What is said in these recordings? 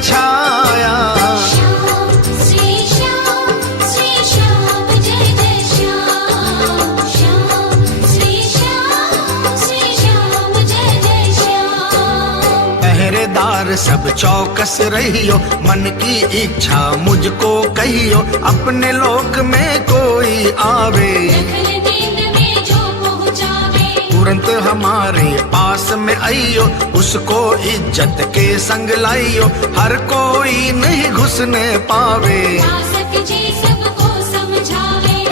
छाया। श्री श्याम जय जय श्याम, श्याम श्री श्याम जय जय श्याम। पहरेदार सब चौकस रहियो, मन की इच्छा मुझको कहियो, अपने लोक में कोई आवे, तुरंत हमारे पास में आइयो, उसको इज्जत के संग लाइयो, हर कोई नहीं घुसने पावे।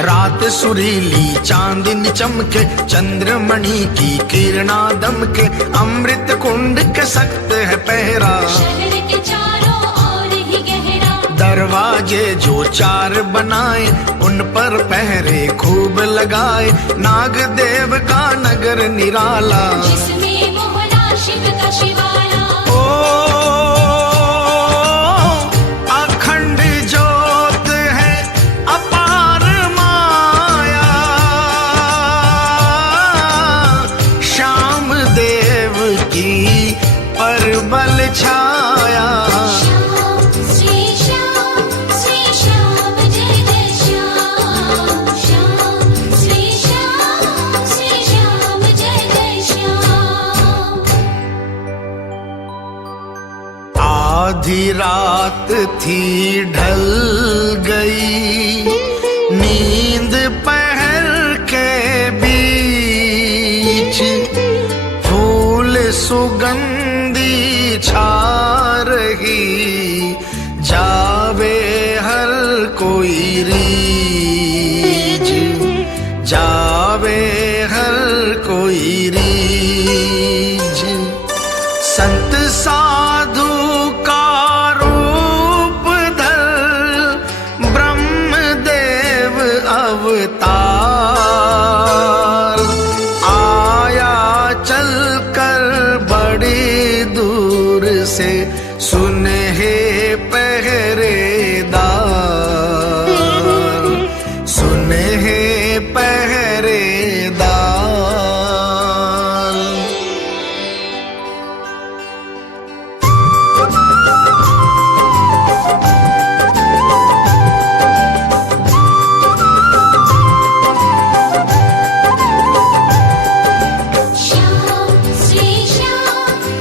रात सुरीली चांदनी चमके, चंद्रमणि की किरणा दमके, अमृत कुंड के सख्त है पहरा, शहर के चारों ओर ही गहरा। दरवाजे जो चार बनाए, उन पर पहरे खूब लगाए, नाग देव का नगर निराला, जिसमें मोहना शिव का शिवाला। ओ अखंड ज्योत है अपार माया, श्याम देव की परबल छाया। श्री श्याम जय जय श्याम, श्याम श्री श्याम जय जय श्याम। आधी रात थी ढल गई, नींद पहर के बीच, फूल सुगंधी छा रही, जावे हर कोई रीझ, जावे हर कोई रीझ। संत साधु का रूप धर, ब्रह्मदेव अवतार, आया चलकर बड़ी दूर से, सुने हे पहरेदार, सुने हे पहरेदार।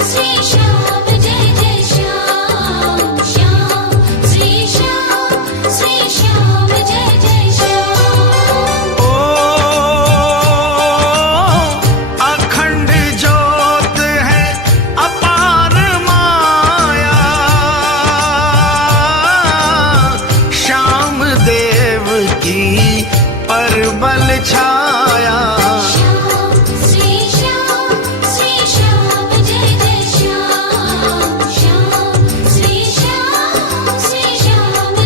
श्री श्याम जय जय श्याम, श्याम श्री श्याम जय जय श्याम। ओ अखंड ज्योत है अपार माया, श्याम देव की परबल छाया। श्री श्याम जय जय श्याम, श्याम श्री श्याम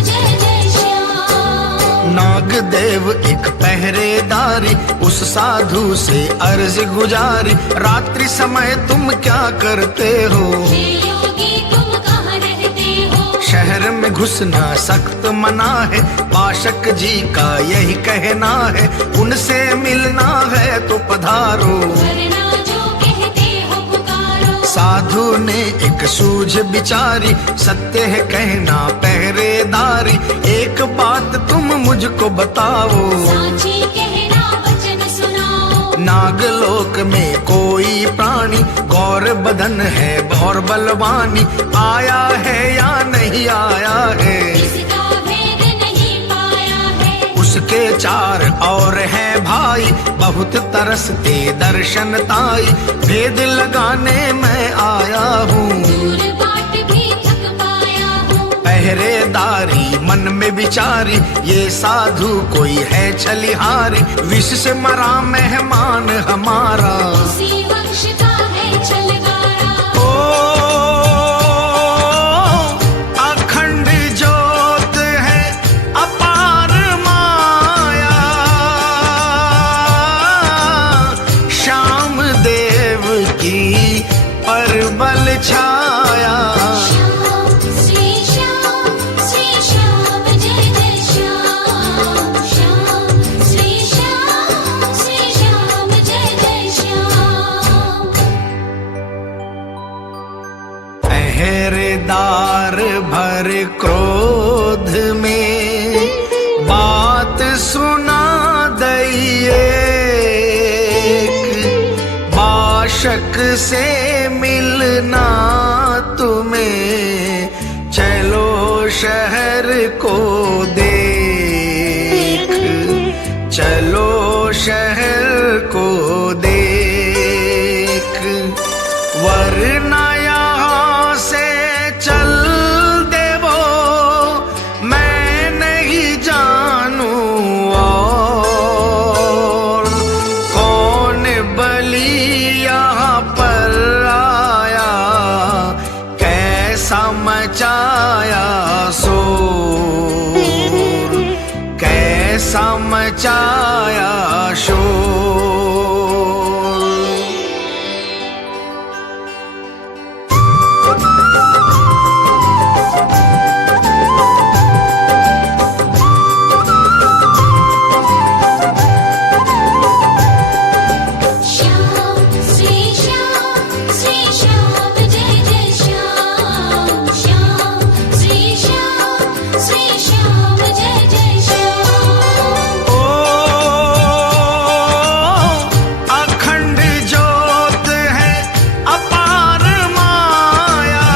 जय जय श्याम। नाग देव एक पहरेदारी, उस साधु से अर्ज गुजारी, रात्रि समय तुम क्या करते हो, हे योगी तुम कहाँ रहते हो। शहर में घुसना सख्त मना है, पाशक जी का यही कहना है, उनसे मिलना है तो पधारो, वरना जो कहते हो पुकारो। साधु ने एक सूझ बिचारी, सत्य है कहना पहरेदारी, एक बात तुम मुझको बताओ, साची कहना वचन सुनाओ। नागलोक में कोई प्राणी, गौर बदन है और बलवानी, आया है या नहीं आया है, इसका भेद नहीं पाया है। उसके चार और हैं भाई, बहुत तरसते दर्शन ताई, भेद लगाने मैं आया हूँ, दूर बाट भी थक पाया हूँ। पहरेदारी मन में विचारी, ये साधु कोई है छलिहारी, विष से मरा मेहमान हमारा, उसी बख्शता है छलगारा। ओ अखंड ज्योत है अपार माया, श्याम देव की परबल छाया। श्री श्याम जय जय श्याम, श्याम श्री श्याम जय जय श्याम। बाशक से मिलना तुम्हें, चलो शहर को देख, चलो शहर को देख, वरना यहाँ से चल देवो, मैं नहीं जानू और कौन बलि यहाँ पर आया, कैसा मचाया शोर, कैसा मचाया शोर। श्याम श्री श्याम जय जय श्याम, श्याम श्री श्याम जय जय श्याम। ओ अखंड ज्योत है अपार माया,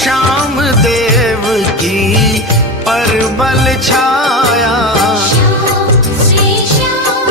श्याम देव की परबल छाया। श्याम श्री श्याम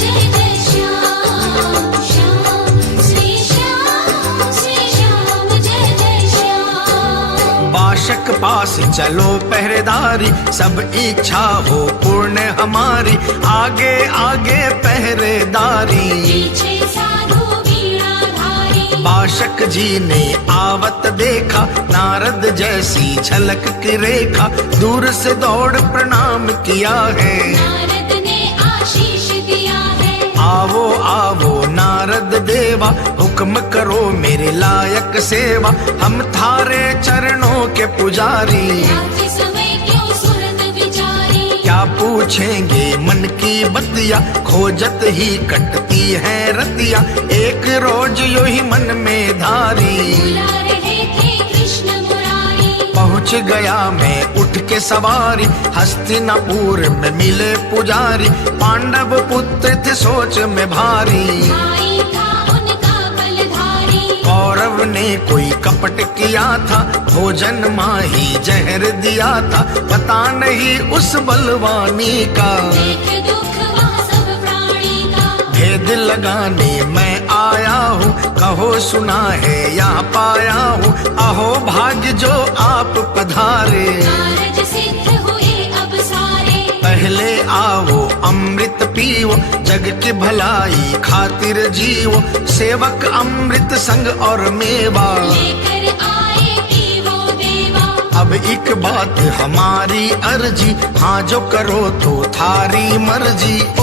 जय जय श्याम, श्याम श्री श्याम जय जय श्याम। बाशक पास चलो पहरेदारी, सब इच्छा हो पूर्ण हमारी, आगे आगे पहरेदारी। पीछे साधु वीणाधारी, बाशक जी ने आवत देखा, नारद जैसी झलक की रेखा, दूर से दौड़ प्रणाम किया है। नारद ने आशीष दिया है। आवो आवो नारद देवा, हुक्म करो मेरे लायक सेवा, हम थारे चरणों के पुजारी। रात्रि समय क्यों सुरत विचारी, क्या पूछेंगे मन की बतिया, खोजत ही कटती है रतिया, एक रोज यो ही मन में धारी। बुला रहे थे कृष्ण मुरारी, पहुँच गया मैं उठ के सवारी, हस्तिनापुर में मिले पुजारी, पांडव पुत्र थे सोच में भारी। भाई था उनका बलधारी, कौरव ने कोई कपट किया था, भोजन माही जहर दिया था, पता नहीं उस बलवानी का। देख दुख वहाँ सब प्राणी का, भेद लगाने मैं आया हूँ, कहो सुना है या पाया हूँ, अहो भाग्य जो आप पधारे। कारज सिद्ध हुए अब सारे, पहले आओ अमृत पियो, जग की भलाई खातिर जीवो, सेवक अमृत संग और मेवा। लेकर आए पीवो देवा। अब एक बात हमारी अर्जी, हाँ जो करो तो थारी मर्जी। ओ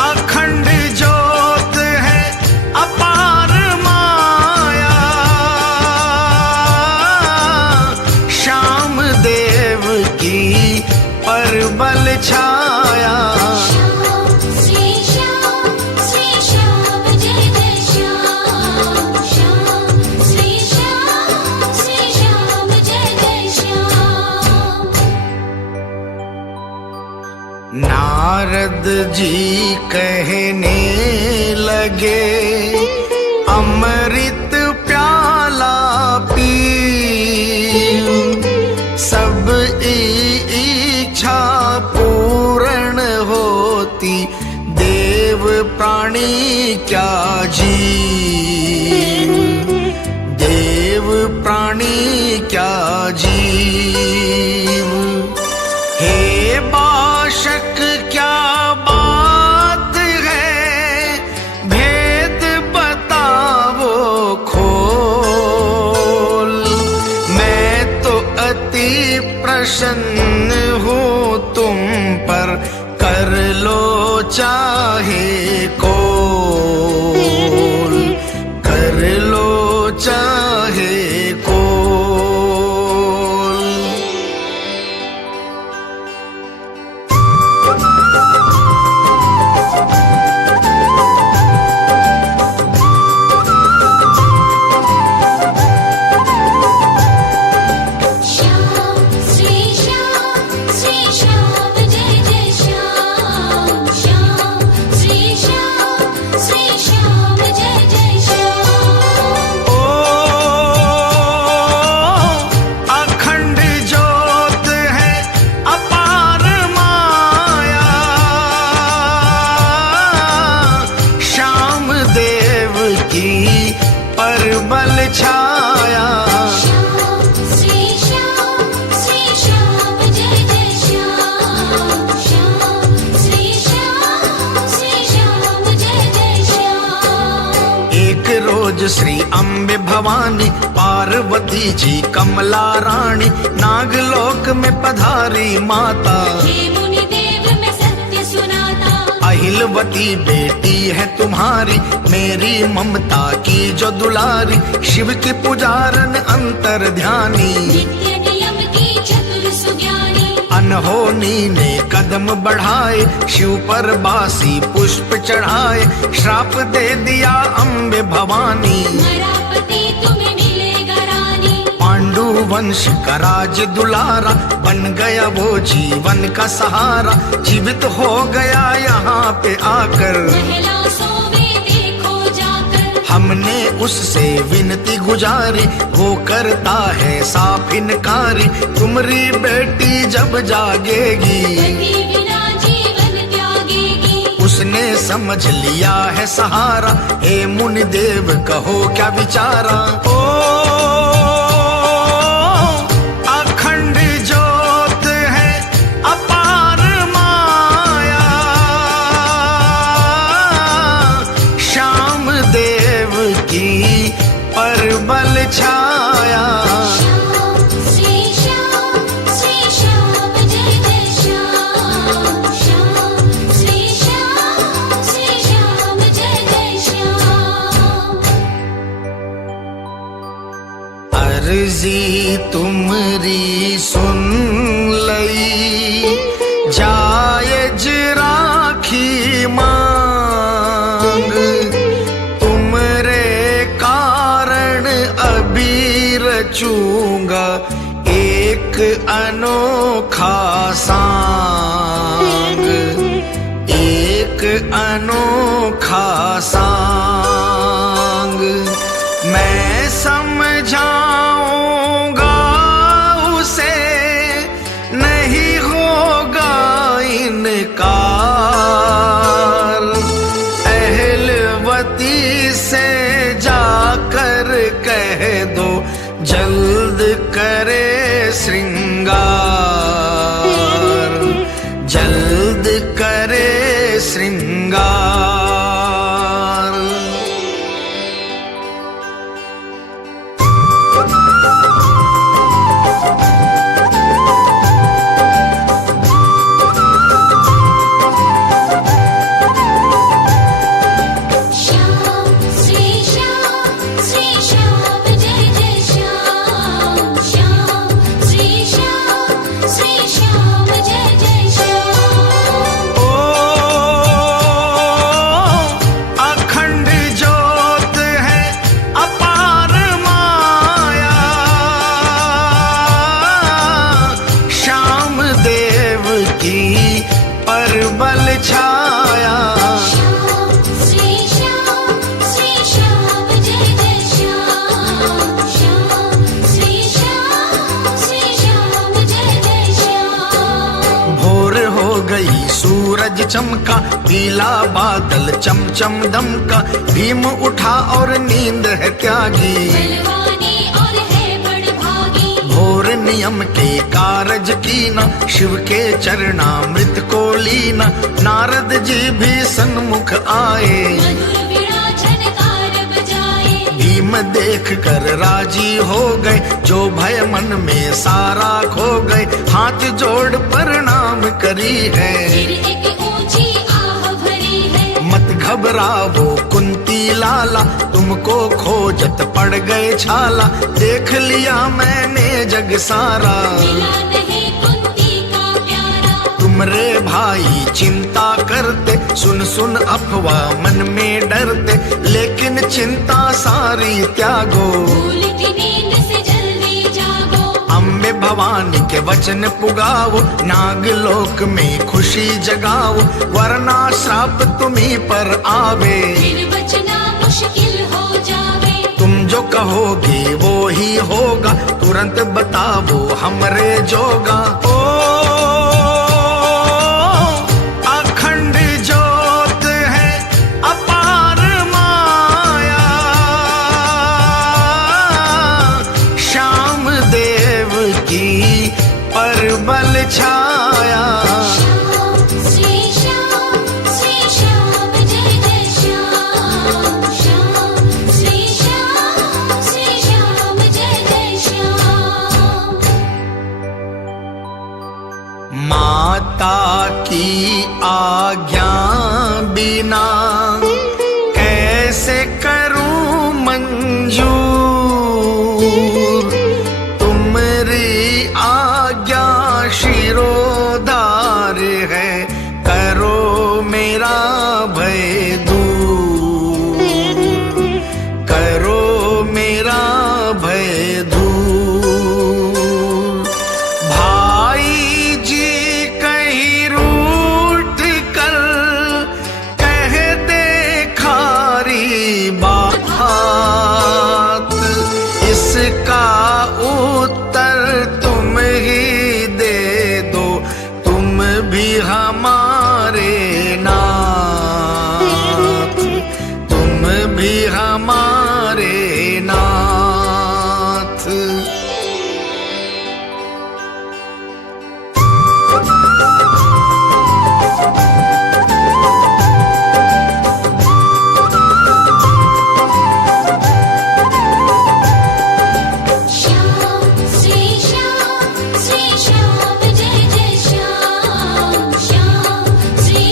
अखंड ज्योत है अपार माया, श्याम देव की परबल छाया। श्याम श्री श्याम जय जय श्याम, श्याम श्री श्याम जय जय श्याम। नारद जी कहने लगे, अमृत प्याला पी, सब इच्छा पूर्ण होती, देव प्राणी क्या जीव, देव प्राणी क्या जीव। हे बाशक क्या बात है, भेद बताओ खोल, मैं तो अति प्रसन्न हूँ तुम पर, कर लो चाहे कोल, कर लो चाहे कोल। श्याम श्री श्याम जय जय श्री अम्बे भवानी, पार्वती जी कमला रानी, नागलोक में पधारी माता। हे मुनि देव मैं सत्य सुनाता, अहिलवती बेटी है तुम्हारी, मेरी ममता की जो दुलारी, शिव की पुजारन अंतर ध्यानी। नित्य नियम की चतुर सुज्ञानी, अनहोनी ने कदम बढ़ाए, शिव पर बासी पुष्प चढ़ाए, श्राप दे दिया अम्बे भवानी। मरापति तुम्हें मिलेगा रानी, पांडु वंश का राज दुलारा, बन गया वो जीवन का सहारा, जीवित हो गया यहाँ पे आकर। पहला सोवे देखो जाकर, हमने उससे विनती गुजारी, वो करता है साफ इनकारी, तुम्हारी बेटी जब जागेगी, पति बिना जीवन त्यागेगी। उसने समझ लिया है सहारा, हे मुनि देव कहो क्या विचारा। ओ अखंड ज्योत है अपार माया, श्याम देव की परबल छाया। श्याम श्री श्याम जय जय श्याम, श्याम श्री श्याम जय जय श्याम। अर्जी तुमरी सुन लई, जायज राखी मांग, तुमरे कारण अभी रचूंगा एक अनोखा सांग, एक अनोखा सांग। मैं समझाऊंगा उसे, नहीं होगा इनकार, अहलवती से जाकर कह दो जल्द करे श्रृंगार, जल्द करे श्रृंगार। श्याम श्री श्याम जय जय श्याम, श्याम श्री श्याम जय जय श्याम। ओ अखंड ज्योत है अपार माया, श्याम देव की परबल छाया। श्याम श्री श्याम जय जय श्याम, श्याम श्री श्याम जय जय श्याम। भोर हो गई सूरज चमका, पीला बादल चमचम दमका, भीम उठा और नींद है त्यागी, बलवानी और है बड़भागी। भोर नियम के कारज कीना, शिव के चरणामृत को लीना, नारद जी भी सन्मुख आए, मधुर वीणा झनकार बजाए। भीम देख कर राजी हो गए, जो भय मन में सारा खो गए, हाथ जोड़ प्रणाम करी है। फिर एक ऊंची आह भरी है, मत घबराओ कुंती लाला, तुमको खोजत पड़ गए छाला, देख लिया मैंने जग सारा, मिला नहीं कुंती का प्यारा। तुमरे भाई चिंता करते, सुन सुन अफवाह मन में डरते, लेकिन चिंता सारी त्यागो, भूल की नींद से जल्दी जागो। अम्बे भवानी के वचन पुगाओ, नागलोक में खुशी जगाओ, वरना श्राप तुम्ही पर आवे, फिर बचना मुश्किल हो जावे। तुम जो कहोगे वो ही होगा, तुरंत बताओ हमरे जोगा। ओ अखंड ज्योत है अपार माया, श्याम देव की परबल छाया। श्याम श्री श्याम जय जय श्याम, श्याम श्री श्याम माता की आज्ञा बिना कैसे करूं मंजूर, तुम्हारी आज्ञा शिरोधार है, करो मेरा भय दूर, करो मेरा भय दूर। भाई जी कहीं रूठ कर कह दे खारी बात, इसका उत्तर तुम ही दे दो, तुम भी हमारे नाथ, तुम भी हमारे नाथ। श्याम श्री श्याम जय जय श्याम, श्याम श्री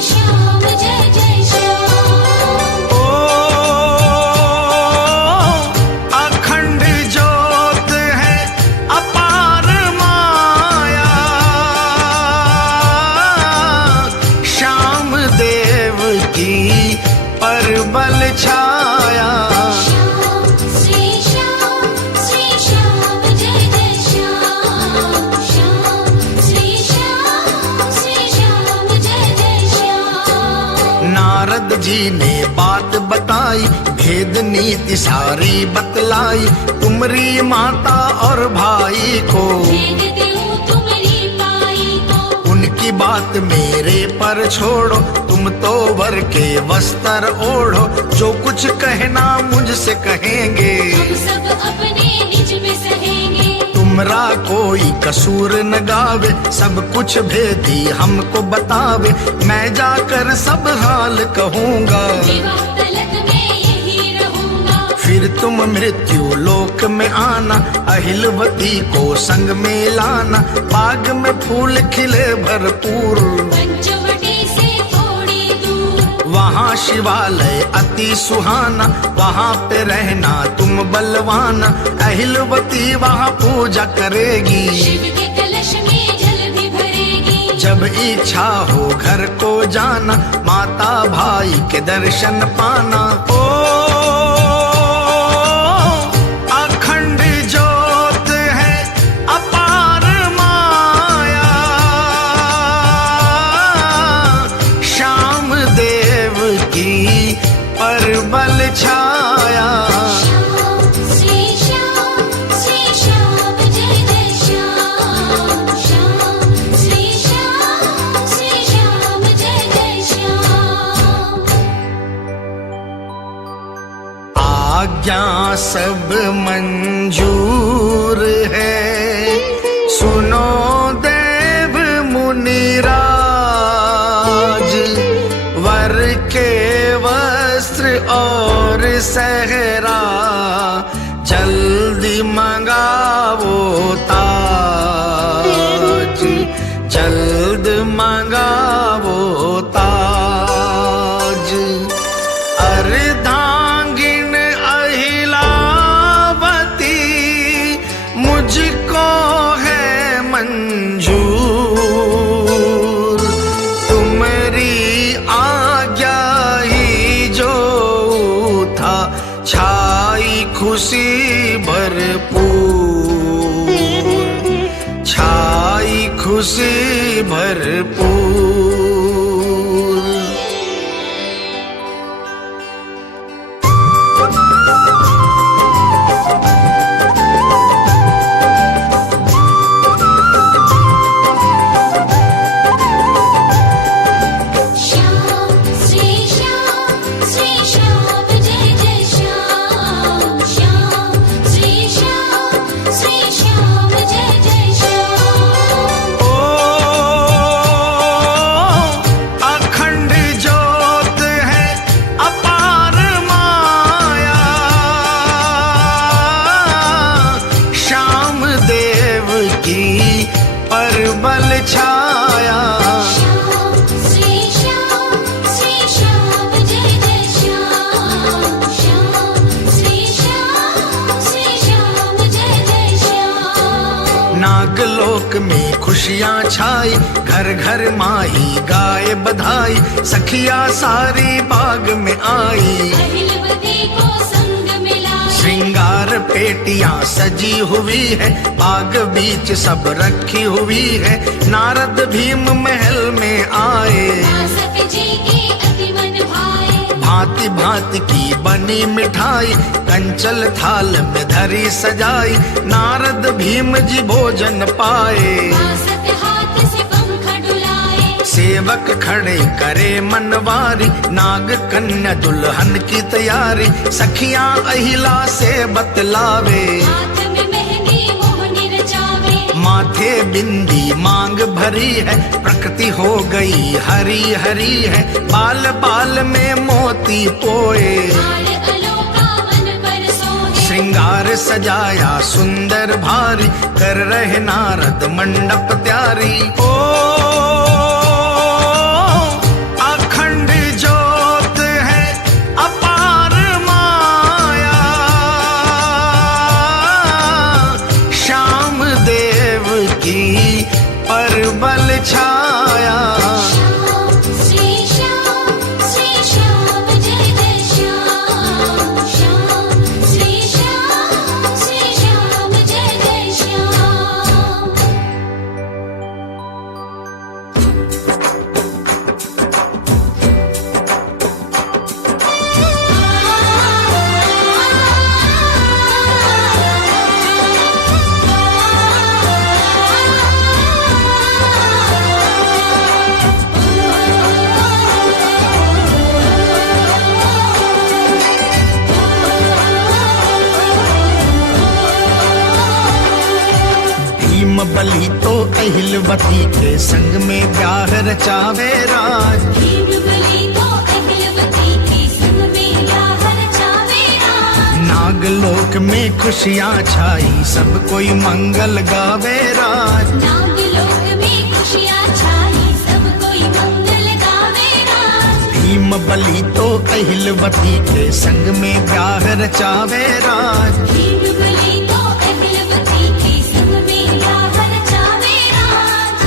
श्याम जय जय श्याम। ओ अखंड ज्योत है अपार माया, श्याम देव की परबल छाया। श्याम श्री श्याम जय जय श्याम, श्याम श्री श्याम जय जय श्याम। नारद जी ने बात बताई, भेद नीति सारी बतलाई, तुमरी माता और भाई को भेद दूं तुम्हारी पाई को, उनकी बात मेरे पर छोड़ो, तुम तो वर के वस्त्र ओढ़ो, जो कुछ कहना मुझसे कहेंगे, हम सब अपने निज में सहेंगे। तुमरा कोई कसूर न गावे, सब कुछ भेदी हमको बतावे, मैं जाकर सब हाल कहूँगा, विवाह तलक में यही रहूंगा। फिर तुम मृत्यु लोक में आना, अहिलवती को संग में लाना, बाग में फूल खिले भरपूर, पंचवटी से थोड़ी दूर, वहाँ शिवालय अति सुहाना, वहाँ पे रहना तुम बलवाना, अहिलवती वहाँ पूजा करेगी, शिव के कलश में जल भी भरेगी। जब इच्छा हो घर को जाना, माता भाई के दर्शन पाना। ओ अखंड ज्योत है अपार माया, श्याम देव की परबल छाया। श्याम श्री श्याम जय जय श्याम, श्याम श्री श्याम जय जय श्याम। आज्ञा सब मंजूर है, सुनो देव मुनिराज, वर के वस्त्र और सहरा जल्दी मंगावो ताज, जल्द मंगावो ताज। अर्धांगिन अहिलावती मुझको है मंजूर, तुम्हारी आज्ञा ही जो था, छाई खुशी भरपूर, छाई खुशी भरपूर। श्याम श्री श्याम जय जय श्याम, श्याम श्री श्याम जय जय श्याम। ओ अखंड ज्योत है अपार माया, श्याम देव की पर बल छाया। श्याम श्री श्याम जय जय श्याम श्याम श्री श्याम जय जय श्याम। नागलोक में खुशियाँ छाई, घर घर माही गाए बधाई, सखिया सारी बाग में आई। अहिलवती को संग मिलाए, श्रृंगार पेटियां सजी हुई है, बाग बीच सब रखी हुई है। नारद भीम महल में आए, नासक जी की अति मन भाए। भांति भांति की बनी मिठाई, कंचल थाल में धरी सजाई। नारद भीम जी भोजन पाए, नासक हाथ से पंख डुलाए। सेवक खड़े करे मनवारी, नाग कन्या दुल्हन की तैयारी। सखियां अहिला से बतलावे, हाथ में मेहंदी मोहनी रचावे। माथे बिंदी मांग भरी है, प्रकृति हो गई हरी हरी है। बाल बाल में मोती पोए, हार अलोका मन पर सोहे। श्रृंगार सजाया सुंदर भारी, कर रहे नारद मंडप त्यारी। ओ अखंड ज्योत है अपार माया, श्याम देव की पर बल छाया। श्याम श्री श्याम जय जय श्याम श्याम श्री श्याम जय जय श्याम। भीम बली तो अहिलवती के संग में ब्याह रचावे राज। भीम बली तो अहिलवती के संग में ब्याह रचावे राज। नागलोक में खुशियाँ छाई, सब कोई मंगल गावे राज। नागलोक में खुशियाँ छाई, सब कोई मंगल गावे राज। भीम बली तो अहिलवती के संग में ब्याह रचावे राज। भीम बली तो अहिलवती के संग में ब्याह रचावे राज।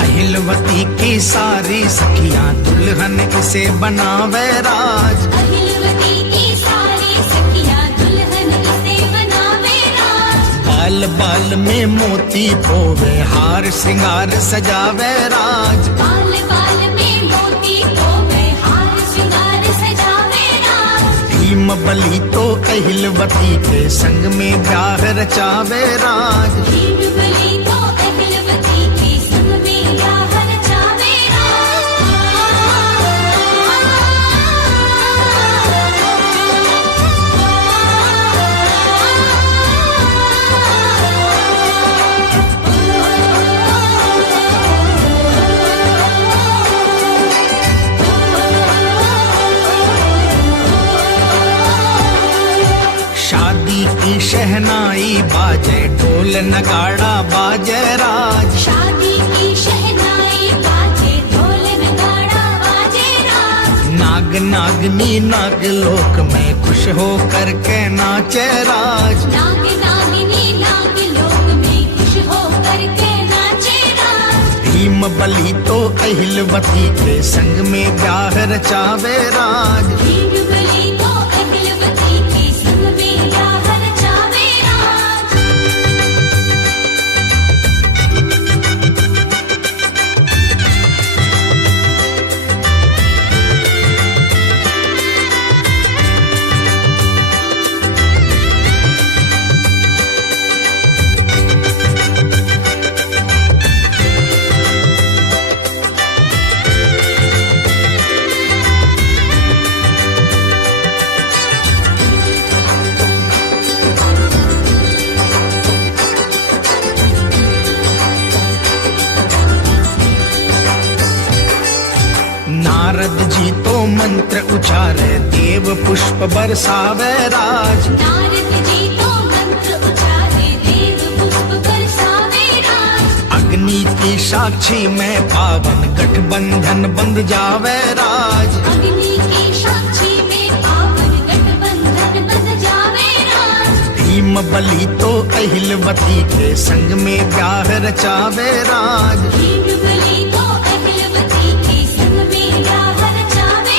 अहिलवती की सारी सखियां दुल्हन इसे बनावे राज। अहिलवती की सारी सखियाँ दुल्हन इसे बनावे राज। बाल बाल में मोती पोवे, हार श्रृंगार सजावे राज। बाल बाल में मोती पोवे, हार श्रृंगार सजावे राज। भीम बली तो अहिलवती के संग में ब्याह रचावे राज। भीम बली तो अहिलवती के संग में ब्याह रचावे शादी की शहनाई बाजे, ढोल नगाड़ा बाजे राज। शादी की शहनाई बाजे, ढोल नगाड़ा बाजे राज। नाग नागनी नागलोक में खुश हो करके नाचे राज। नाग नागिनी नागलोक में खुश हो करके नाचे राज। भीम बली तो अहिलवती के संग में ब्याह रचावे राज। भीम बली तो अहिलवती के संग में ब्याह रचावे राज। उचारे देव पुष्प बरसावे राज। नारद जी तो मंत्र उचारे देव पुष्प बरसावे राज। अग्नि की साक्षी में पावन गठबंधन बंध जावे राज। अग्नि की साक्षी में पावन गठबंधन बंध जावे राज। भीम बलि तो अहिलवती के संग में ब्याह रचावे राज। भीम बलि तो अहिलवती के संग में ब्याह रचावे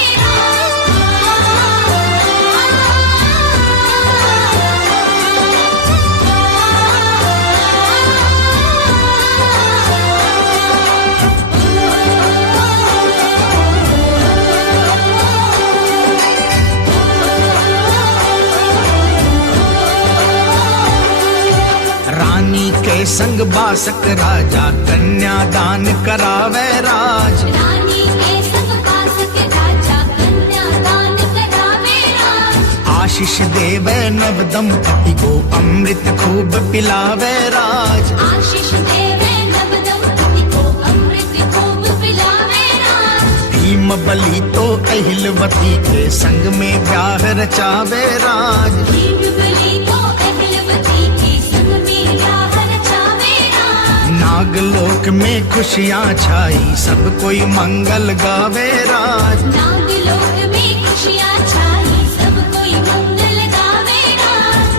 रानी के संग बासक राजा कन्यादान करावे राज। रानी के संग बासक राजा कन्यादान करावे राज। आशीष देवे नव दंपति को अमृत खूब पिलावे राज। आशीष देवे नव दंपति को अमृत खूब पिलावे राज। भीम बलि तो अहिलवती के संग में ब्याह रचावे राज। भीम बलि तो अहिलवती के संग में ब्याह रचावे राज। नागलोक में खुशियाँ छाई सब कोई मंगल गावे राज। नागलोक में खुशियाँ छाई सब कोई मंगल गावे राज।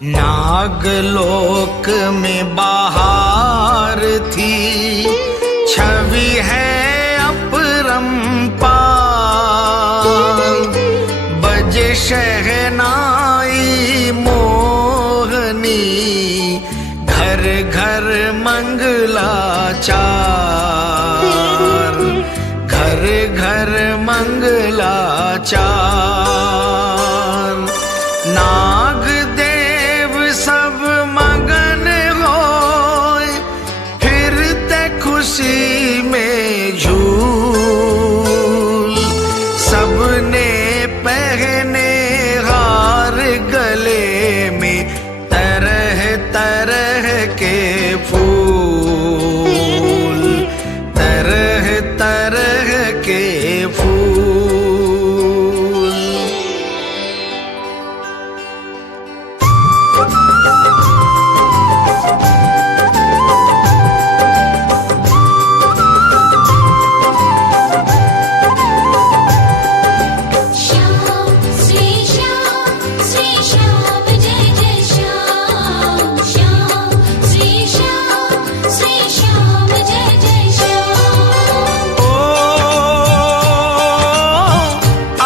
नागलोक में बाहर थी छवि है अपरंपार। बजे शहनाई मोहनी घर घर मंगलाचार। घर घर मंगलाचार। नाग देव सब मगन होए फिरते खुशी में झूल। सबने पहने हार गले में तरह तरह के फूल। तरह तरह के फूल। श्याम श्री श्याम जय जय श्याम। श्याम श्री श्याम जय जय श्याम। ओ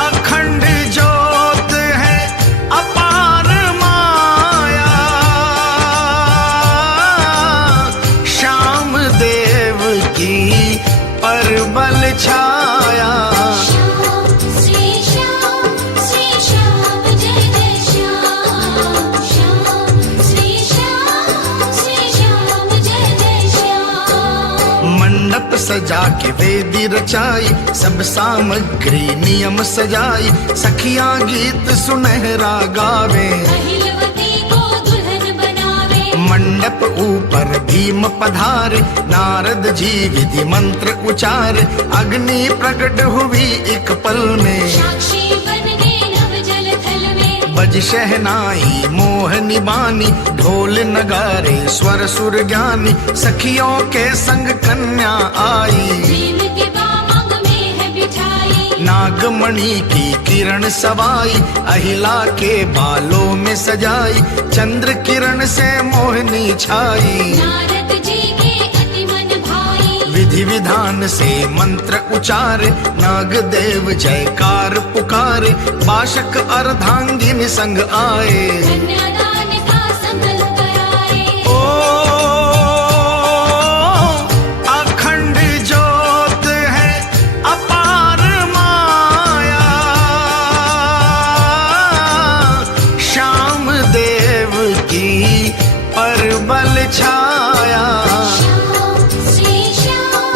अखंड ज्योत है अपार माया। श्याम देव की परबल छाया। श्याम श्री श्याम जय जय श्याम। श्याम श्री श्याम जय जय श्याम। मंडप सजा के वेदी रचाई सब सामग्री नियम सजाई। सखियां गीत सुनहरा गावे अहिलवती को दुल्हन बनावे। मंडप ऊपर भीम पधारे नारद जी विधि मंत्र उचारे। अग्नि प्रकट हुई एक पल में साक्षी बन गए नव जल थल में। बज शहनाई मोहनी बानी ढोल नगारे स्वर सुर ज्ञानी। सखियों के संग कन्या आई प्रेम के बाग में है बिठाई। नागमणि की किरण सवाई अहिला के बालों में सजाई। चंद्र किरण से मोहनी छाई नारद जी के अति मन भाई। विधि विधान से मंत्र उचारे नाग देव जयकार पुकारे। बाशक अर्धांगिनी संग आए कन्यादान का संकल्प कराए। ओ अखंड ज्योत है अपार माया। श्याम देव की परबल छाया। श्याम श्री श्याम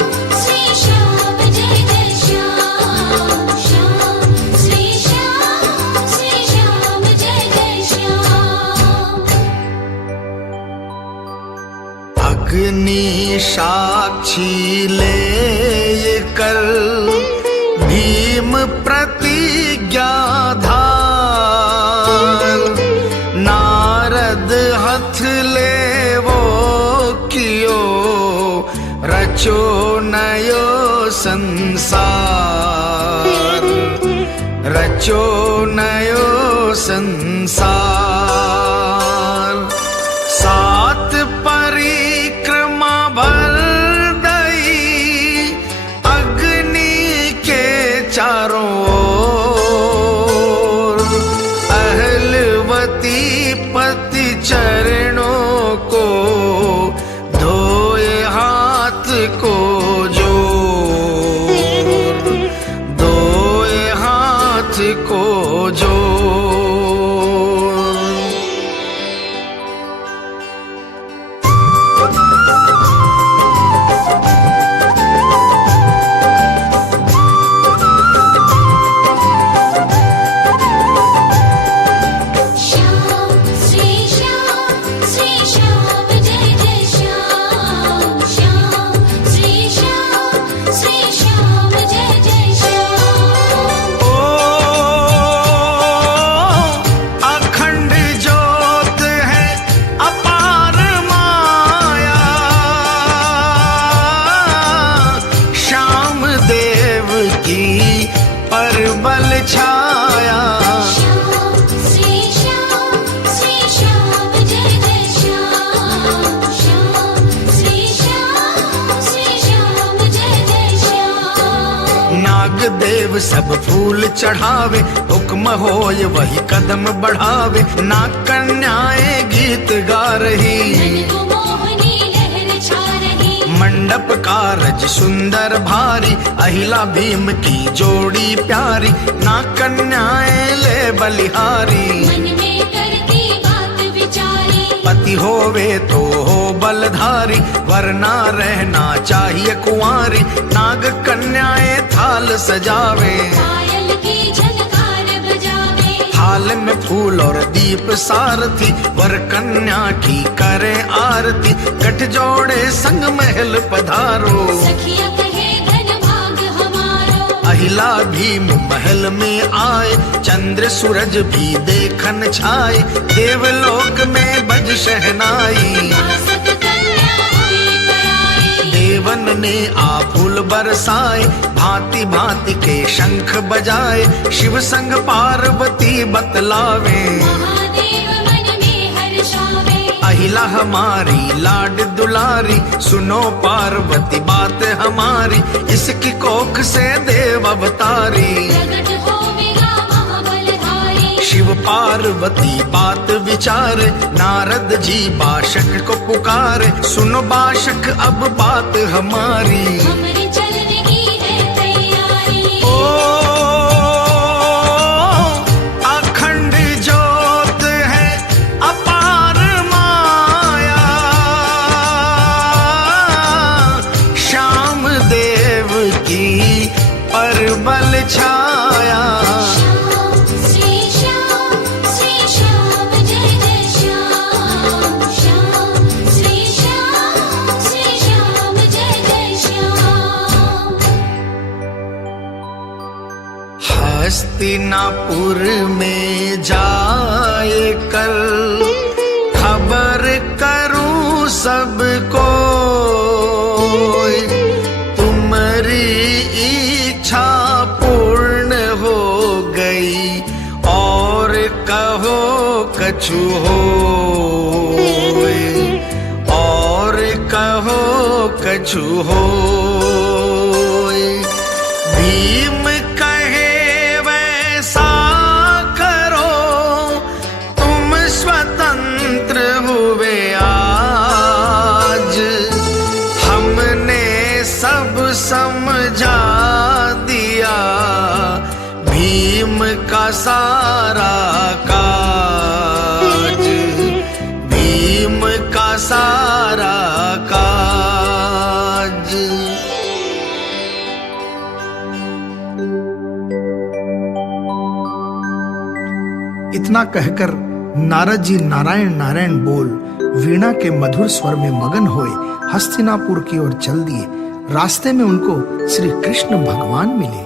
जय जय श्याम। साक्षी ले कर भीम प्रतिज्ञाधार, नारद हथ ले वो कियो रचो नयो संसार, रचो नयो संसार। सात परिक्रमा भर दई अग्नि के चारों ओर, अहलवती पति चरणों को धोए हाथ को जोर, धोए हाथ को जोर। श्याम श्री श्याम जय जय श्याम, श्याम श्री श्याम जय जय श्याम। ओ अखंड ज्योत है अपार माया, श्याम देव की परबल छाया। श्याम श्री श्याम जय जय श्याम, श्याम श्री श्याम जय जय श्याम। नाग देव सब फूल चढ़ावे, हुक्म होय वही कदम बढ़ावे। नाग कन्याएं गीत गा रही, मन को मोहनी लहर छा रही। मंडप कारज सुंदर भारी, अहिला भीम की जोड़ी प्यारी। नाग कन्याएं ले बलिहारी, मन में करती बात विचारी। पति होवे तो हो बलधारी, वरना रहना चाहिए कुंवारी। नाग कन्याएं थाल सजावे, पायल की झनकार बजावे। थाल में फूल और दीप सारथी, वर कन्या की करे आरती। गठ जोड़े संग महल पधारो, सखिया कहे धन भाग हमारो। अहिला भीम महल में आए, चंद्र सूरज भी देखन छाए। देवलोक में बज शहनाई, बासत कन्या हुई पराई। देवन ने आ फूल बरसाए, भांति भांति के शंख बजाए। शिव संग पार्वती बतलावे, महादेव मन में हर्षावे। अहिला हमारी लाड दुलारी, सुनो पार्वती बात हमारी। इसकी कोख से देव अवतारी, प्रगट होवेगा महाबलधारी। शिव पार्वती बात विचार। नारद जी बाशक को पुकारे, सुनो बाशक अब बात हमारी। हमरी चल रही है तैयारी। ओ अखंड ज्योत है अपार माया, श्याम देव की परबल छाया। श्याम श्री श्याम जय जय श्याम, श्याम श्री श्याम जय जय श्याम। हस्तिनापुर में जाए कर खबर करूं सबको, तुम्हारी इच्छा पूर्ण हो गई। और कहो कछु होए, और कहो कछु होए। भीम कहे वैसा करो, तुम स्वतंत्र हुए आज। हमने सब समझा दिया, भीम का सारा काज, भीम का सारा काज। इतना कहकर नारद जी नारायण नारायण बोल वीणा के मधुर स्वर में मगन होए हस्तिनापुर की ओर चल दिए। रास्ते में उनको श्री कृष्ण भगवान मिले।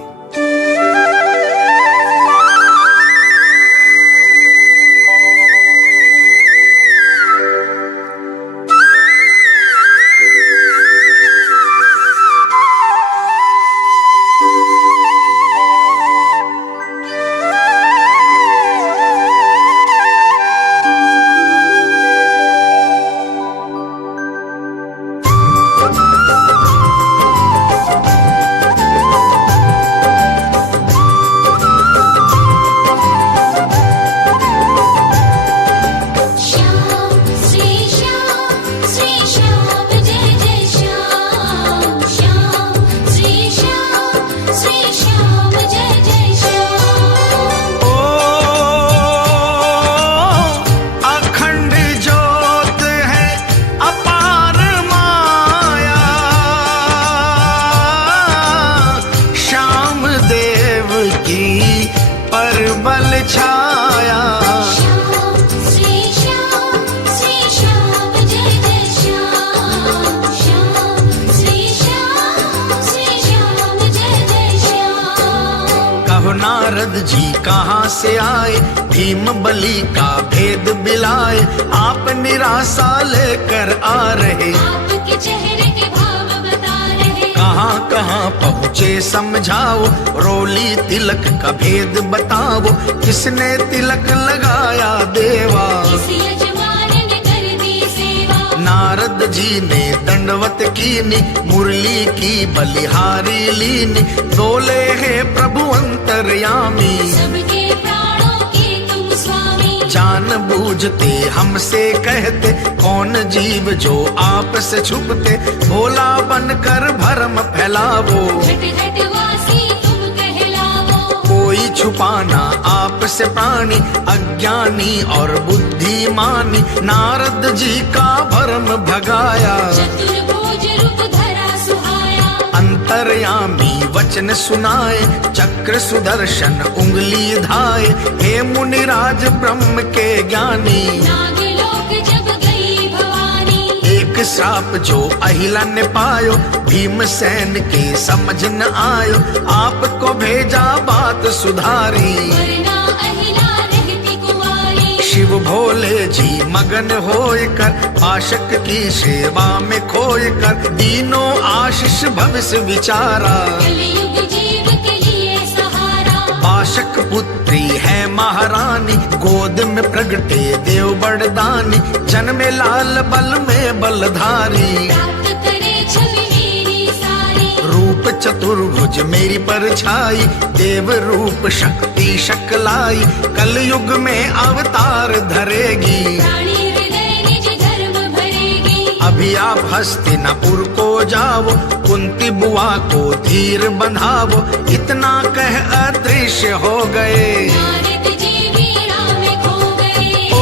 नारद जी कहाँ से आए, भीम बलि का भेद बिलाए, आप निराशा लेकर आ रहे, आपके चेहरे के भाव बता रहे। कहाँ कहाँ पहुँचे समझाओ, रोली तिलक का भेद बताओ, किसने तिलक लगाया देवा, किसी यजमान ने कर दी सेवा। नारद जी ने दंडवत कीनी, मुरली की बलिहारी लीनी, बोले है प्रभु अंतर्यामी, सबके प्राणों के तुम स्वामी। जान बूझते हमसे कहते, कौन जीव जो आप से छुपते, भोला बनकर भरम फैलावो, झट झट वासी तुम कहलावो। कोई छुपाना आपसे प्राणी, अज्ञानी और बुद्धिमानी, नारद जी का भरम भगाया, चतुर्भुज रूप धरा सुहाया। अंतर्यामी वचन सुनाए, चक्र सुदर्शन उंगली धाए, हे मुनिराज ब्रह्म के ज्ञानी, नागलोक जब गई भवानी। एक श्राप जो अहिला ने पायो, भीमसेन के समझ न आयो, आपको भेजा बात सुधारी, वरना अहिला रहती कुंवारी। शिव भोले जी मगन होय कर, पाशक की सेवा में खोय कर, दीनों आशीष भविष्य विचारा, कलयुग जीव के लिए सहारा। पाशक पुत्री है महारानी, गोद में प्रगटे देव बड़दानी, जन्मे लाल बल में बलधारी, प्राप्त करे छवि मेरी सारी। रूप चतुर्भुज मेरी परछाई, देव रूप शक्ति शकलाई, कलयुग में अवतार धरेगी, प्राणी हृदय निज धर्म भरेगी। अभी आप हस्तिनापुर को जाओ, कुंती बुआ को धीर बंधावो, इतना कह अदृश्य हो गए, नारद जी वीणा में खो गए। ओ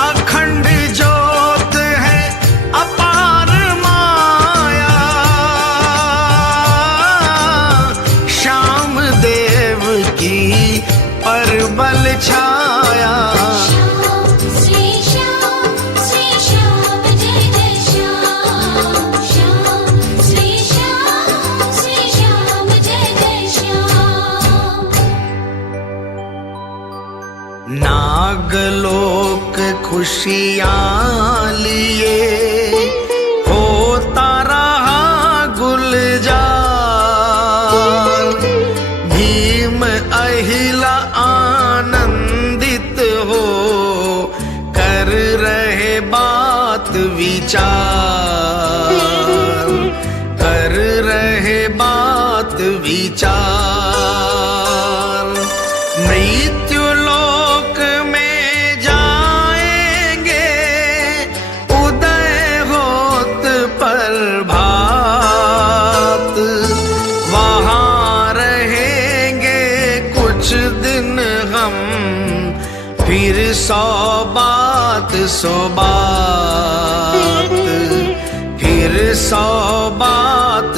अखंड ज्योत है अपार माया, श्याम देव की परबल छाया, श्री श्याम जय जय श्याम। श्याम श्री श्याम जय जय श्याम। नागलोक खुशियाँ लिए, होता रहा गुलजार, भीम अहिला आनंदित हो, कर रहे बात विचार, कर रहे बात विचार। मृत्यु लोक में जाएंगे, उदय होत प्रभात, वहाँ रहेंगे कुछ दिन हम, फिर सौ बात, फिर सौ बात।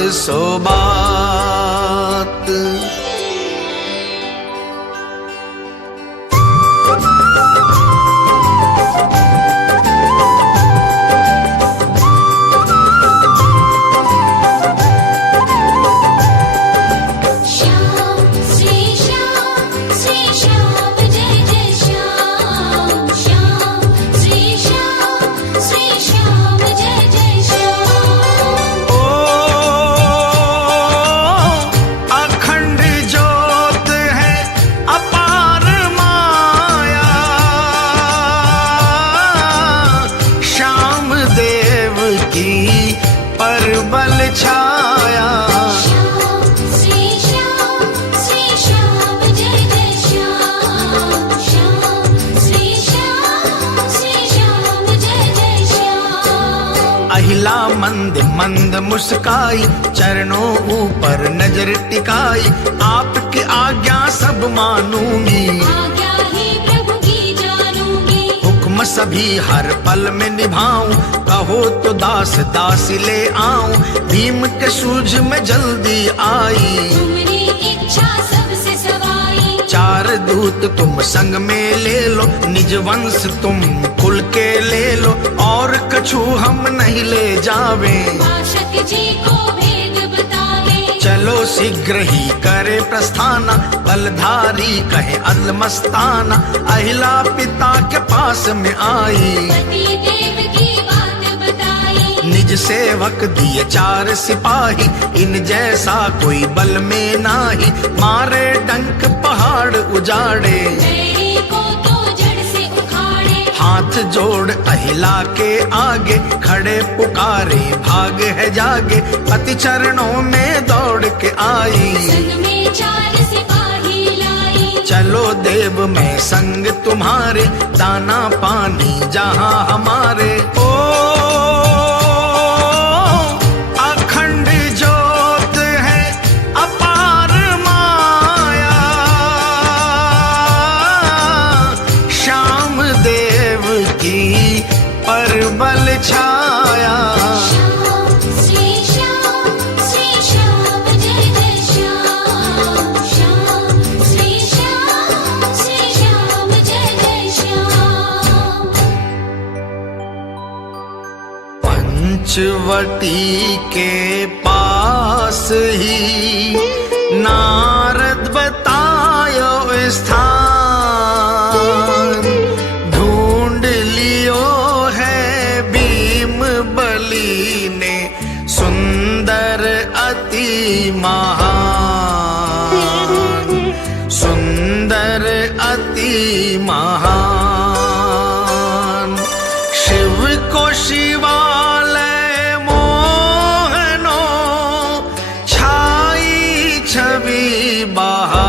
मंद मुस्काई, चरणों ऊपर नजर टिकाई, आपकी आज्ञा सब मानूंगी, आज्ञा ही प्रभु की जानूंगी, हुक्म सभी हर पल में निभाऊं, कहो तो दास दासी ले आऊं, भीम के सूझ में जल्दी आई, तुम्हारी इच्छा सबसे सवाई, चार दूत तुम संग में ले लो, निज वंश तुम कुल के ले लो, और कछु हम नहीं ले जावे, शासक जी को भेद बतावे, चलो शीघ्र ही करे प्रस्थाना, बलधारी कहे अलमस्ताना, अहिला पिता के पास में आई, पति देव की बात बताई, निज सेवक दिए चार सिपाही, इन जैसा कोई बल में नाही, मारे डंक पहाड़ उजाड़े, बैरी को तो जड़ से उखाड़े, हाथ जोड़ अहिला के आगे, खड़े पुकारे भाग है जागे, पति चरणों में दौड़ के आई, संग में चार सिपाही लाई, चलो देव मैं संग तुम्हारे, दाना पानी जहां हमारे, ओ अखंड ज्योत है अपार माया, श्याम देव की परबल छाया, श्याम श्री श्याम जय जय श्याम, श्याम श्री श्याम जय जय श्याम, पंचवटी के पास ही नारद बतायो स्थान, ढूंढ लियो है भीम बली ने, सुंदर अति महान, सुंदर अति महान, शिव को शिवालय मोहनो, छाई छवि बहार,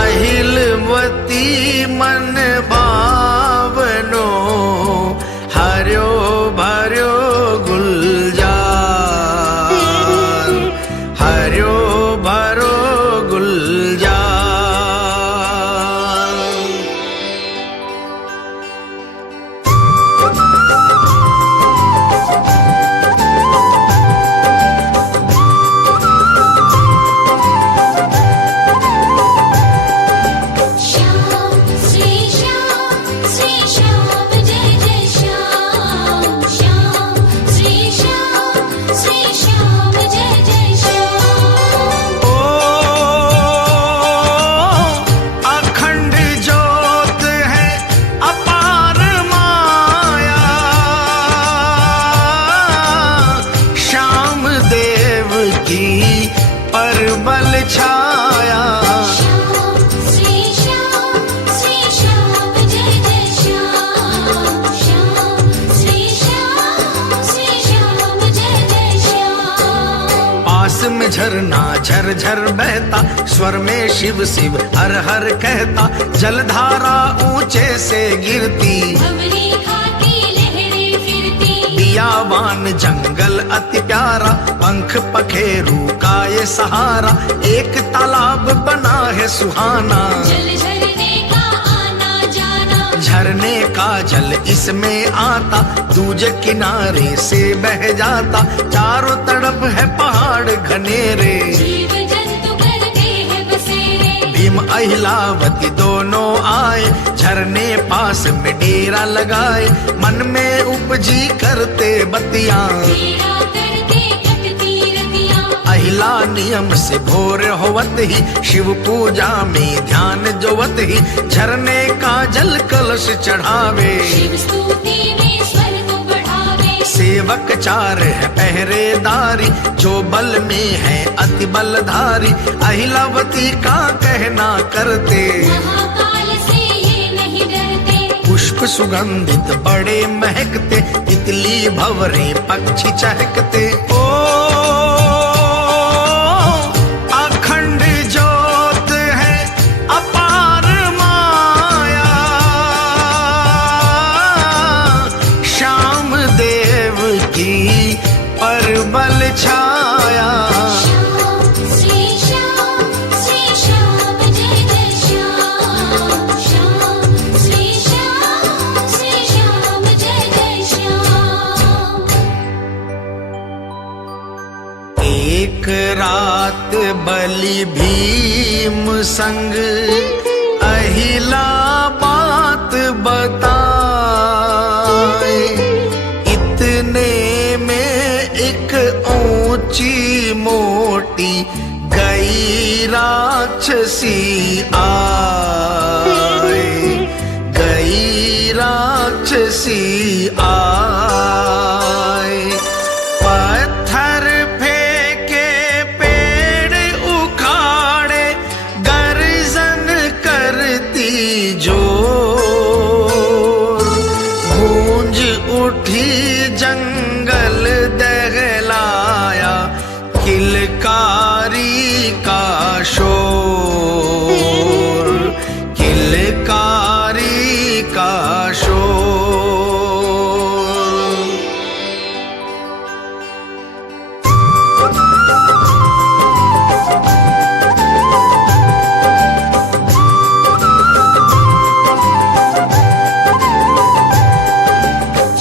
अहिलवती मन भावनो, हर्यो भर्यो गुलजार, हर्यो भरो गुलजार, श्याम श्री श्याम जय जय श्याम, श्याम श्री श्याम जय जय श्याम, ओ अखंड ज्योत है अपार माया, श्याम देव की परबल छाया, श्याम श्री श्याम जय जय श्याम, श्याम श्री श्याम जय जय श्याम, पास में झरना झर झर बहता, स्वर में शिव शिव हर हर कहता, जलधारा ऊंचे से गिरती, भंवरी खाती लहरें फिरती, बियावान जंगल अति प्यारा, पंख पखेरू का ये सहारा, एक तालाब बना है सुहाना, जल झरने का आना जाना, झरने का जल इसमें आता, दूजे किनारे से बह जाता, चारों तरफ है पहाड़ घनेरे, जीव जंतु करते हैं बसेरे, भीम अहिलावती दोनों आए, झरने पास में डेरा लगाए, मन में उपजी करते बतियां, तेरा करते कटती रतियां, अहिला नियम से भोर होवत ही, शिव पूजा में ध्यान जोवत ही, झरने का जल कलश चढ़ावे, शिव स्तुति में स्वर को बढ़ावे, सेवक चार है पहरेदारी, जो बल में है अति बलधारी, अहिलावती का कहना करते, महाकाल से ये नहीं डरते, पुष्प सुगंधित बड़े महकते, तितली भंवरे पक्षी चहकते, ओ अखंड ज्योत है अपार माया, श्याम देव रात बलि भीम संग अहिला बात बताए। इतने में एक ऊंची मोटी गई राक्षसी आए, गई राक्षसी आए। पत्थर फेंके पेड़ उखाड़े गर्जन करती जोर, गूंज उठी जंगल दहलाया किलकारी का शोर, किलकारी का शोर।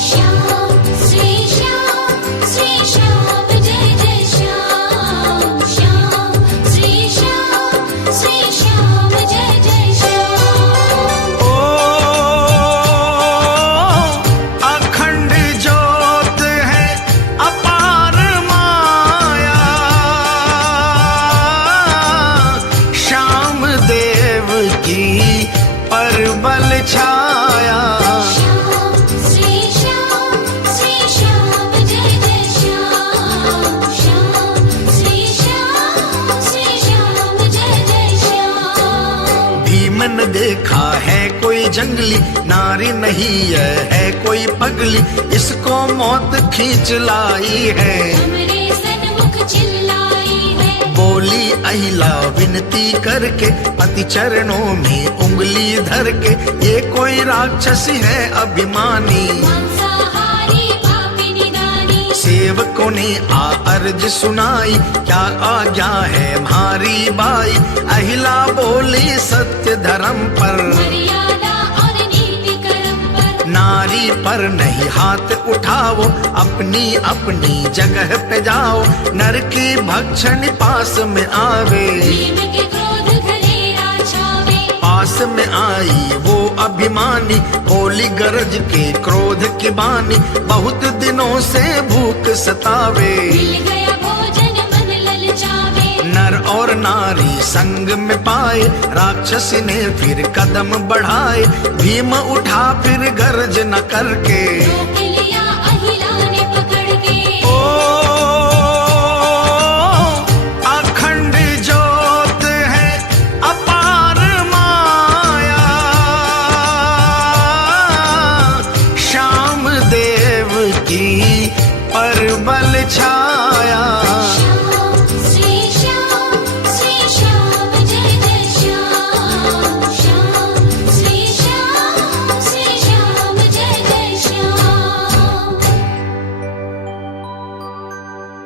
श्याम श्री श्याम जय जय श्याम। श्याम श्री श्याम जय जय श्याम। ओ अखंड ज्योत है अपार माया, श्याम देव की परबल छाया। श्याम श्री श्याम जय जय श्याम। श्याम श्री श्याम जय जय श्याम। भीमन देखा है कोई जंगली, नारी नहीं है कोई पगली, इसको मौत खींच लाई है। हमरे सन्मुख चिल्लाई है, बोली अहिला विनती करके पति चरणों में उंगली धर के, ये कोई राक्षसी है अभिमानी। मांसाहारी पापी निदानी। सेवकों ने अर्ज सुनाई, क्या आज्ञा है हमारी बाई। अहिला बोली सत्य धर्म पर, मर्यादा और नीति कर्म पर। नारी पर नहीं हाथ उठाओ, अपनी अपनी जगह पे जाओ। नर की भक्षण पास में आवे, भीम के क्रोध घनेरा छावे। पास में आई वो अभिमानी, बोली गरज के क्रोध की बानी। बहुत दिनों से भूख सतावे, मिल गया भोजन मन ललचावे। नर और नारी संग में पाए, राक्षसी ने फिर कदम बढ़ाए। भीम उठा फिर गर्ज न करके, रोक लिया अहिला ने पकड़ के। ओ अखंड ज्योत है अपार माया, श्याम देव की परबल छाया। श्याम श्री श्याम जय जय श्याम। श्याम श्री श्याम जय जय श्याम।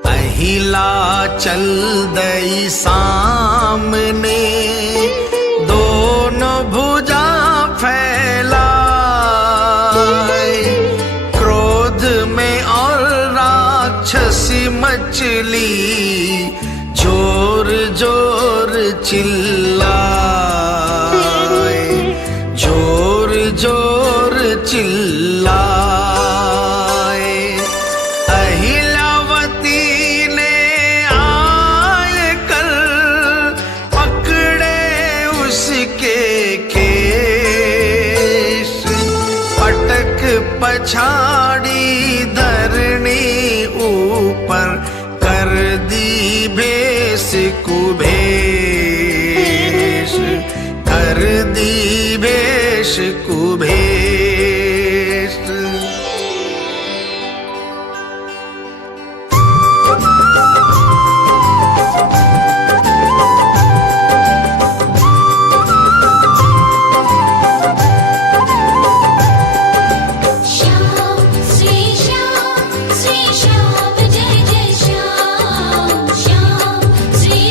अहिला चल दई सामने, दोनों भुजा फैलाए। क्रोध में और राक्षसी मचली, जोर जोर चिल्लाए, जोर जोर चिल्लाए। अहिलावती ने आए कर पकड़े उसके केश, पटक पछाड़ी धरनी ऊपर, कर दी भेष कुभेश, कर दी भेष कुभेश। श्याम श्री श्याम जय जय श्याम। श्याम श्री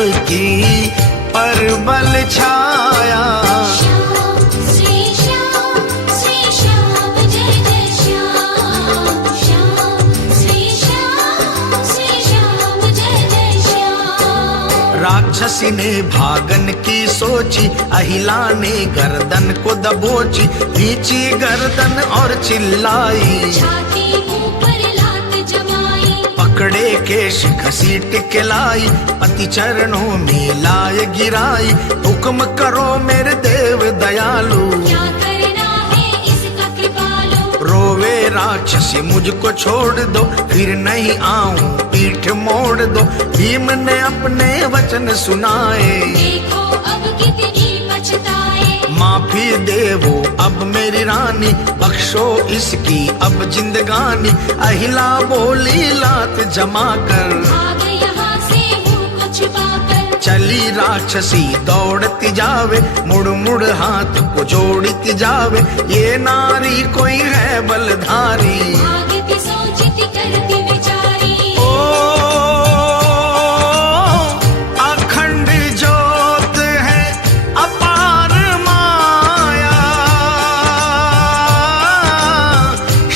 की परबल छाया। श्याम श्री श्याम जय जय श्याम। श्याम श्री श्याम जय जय श्याम। राक्षसी ने भागन की सोची, अहिला ने गर्दन को दबोची, खींची गर्दन और चिल्लाई, छाती ऊपर लात जमाई, पकड़े केश घसीट के लाई, पति चरणों में लाए गिराई, हुक्म करो मेरे देव दयालु, क्या करना है इसका कृपालु। रोवे राक्षसी मुझको छोड़ दो, फिर नहीं आऊं पीठ मोड़ दो। भीम ने अपने वचन सुनाए, देखो अब कितनी पछताए। माफी देवो अब मेरी रानी, बख्शो इसकी अब जिंदगानी। अहिला बोली लात जमा कर, भाग यहाँ से मुंह को छिपाकर। चली राक्षसी दौड़ती जावे, मुड़ मुड़ हाथ को जोड़ती जावे। ये नारी कोई है बलधारी, भागती सोचती करती विचारी। ओ अखंड ज्योत है अपार माया,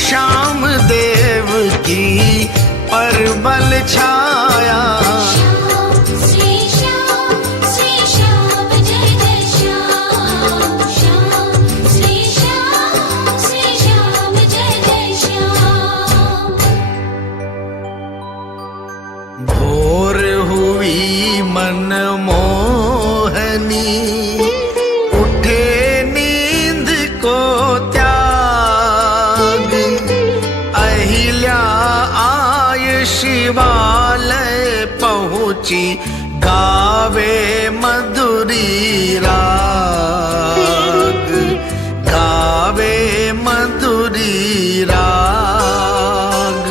श्याम देव की परबल छाया। श्याम श्री श्याम जय जय श्याम। श्याम श्री श्याम जय जय श्याम। भोर हुई मनमोहनी, उठे नींद को त्याग, अहिल्या आय शिवालय पहुंची, गावे मधुरी राग, गावे मधुरी राग।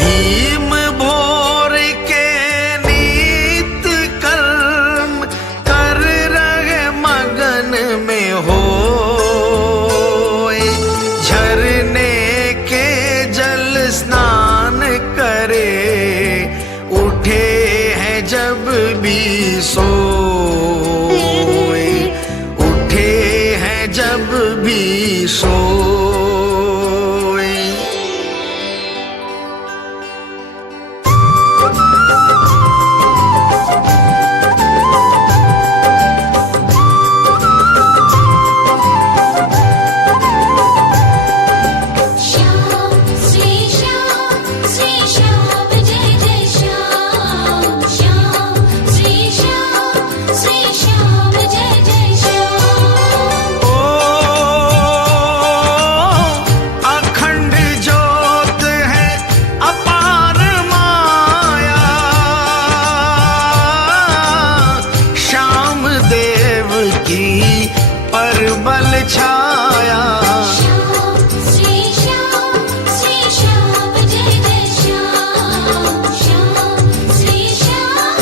भीम भोर के नीत कर्म कर रहे मगन में होए, झरने के जल स्नान करे, उठे हैं जब भी सोए, उठे हैं जब भी सोए। श्याम श्री श्याम जय जय श्याम। श्याम श्री श्याम जय जय श्याम। ओ अखंड ज्योत है अपार माया, श्याम देव की परबल छाया। श्याम श्री श्याम जय जय श्याम। श्याम श्री श्याम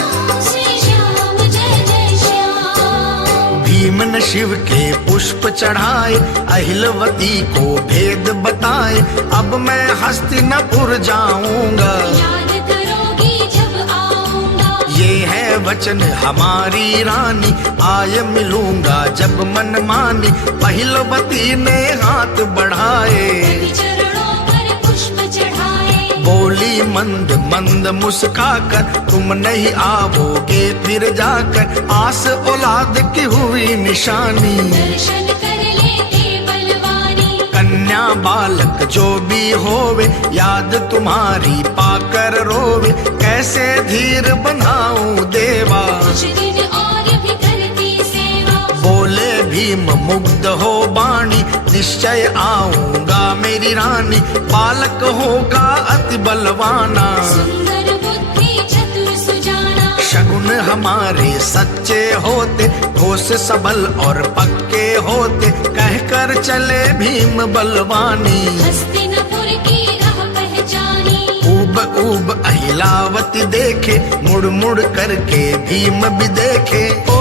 जय जय श्याम। भीम ने शिव के पुष्प चढ़ाए, अहिलवती को भेद बताए, अब मैं हस्तिनापुर जाऊंगा, याद करोगी जब आऊंगा। ये है वचन हमारी रानी, आय मिलूंगा जब मन मानी। अहिलवती ने हाथ बढ़ाए, चरणों पर पुष्प चढ़ाए, बोली मंद मंद मुस्काकर, तुम नहीं आओगे फिर जाकर, आस औलाद की हुई निशानी। दर्शन कर लेते बलवानी, कन्या बालक जो भी होवे, याद तुम्हारी पाकर रोवे, कैसे धीर बनाऊं देवा। कुछ दिन और भी करती सेवा। बोले भीम मुग्ध हो बाणी, निश्चय आऊंगा मेरी रानी, बालक होगा अति बलवाना। सुंदर बुद्धि चतुर सुजाना, शगुन हमारे सच्चे होते, ठोस सबल और पक्के होते, कहकर चले भीम बलवानी। हस्तिनापुर की राह पहचानी, ऊब ऊब अहिलावती देखे, मुड़ मुड़ करके भीम भी देखे। ओ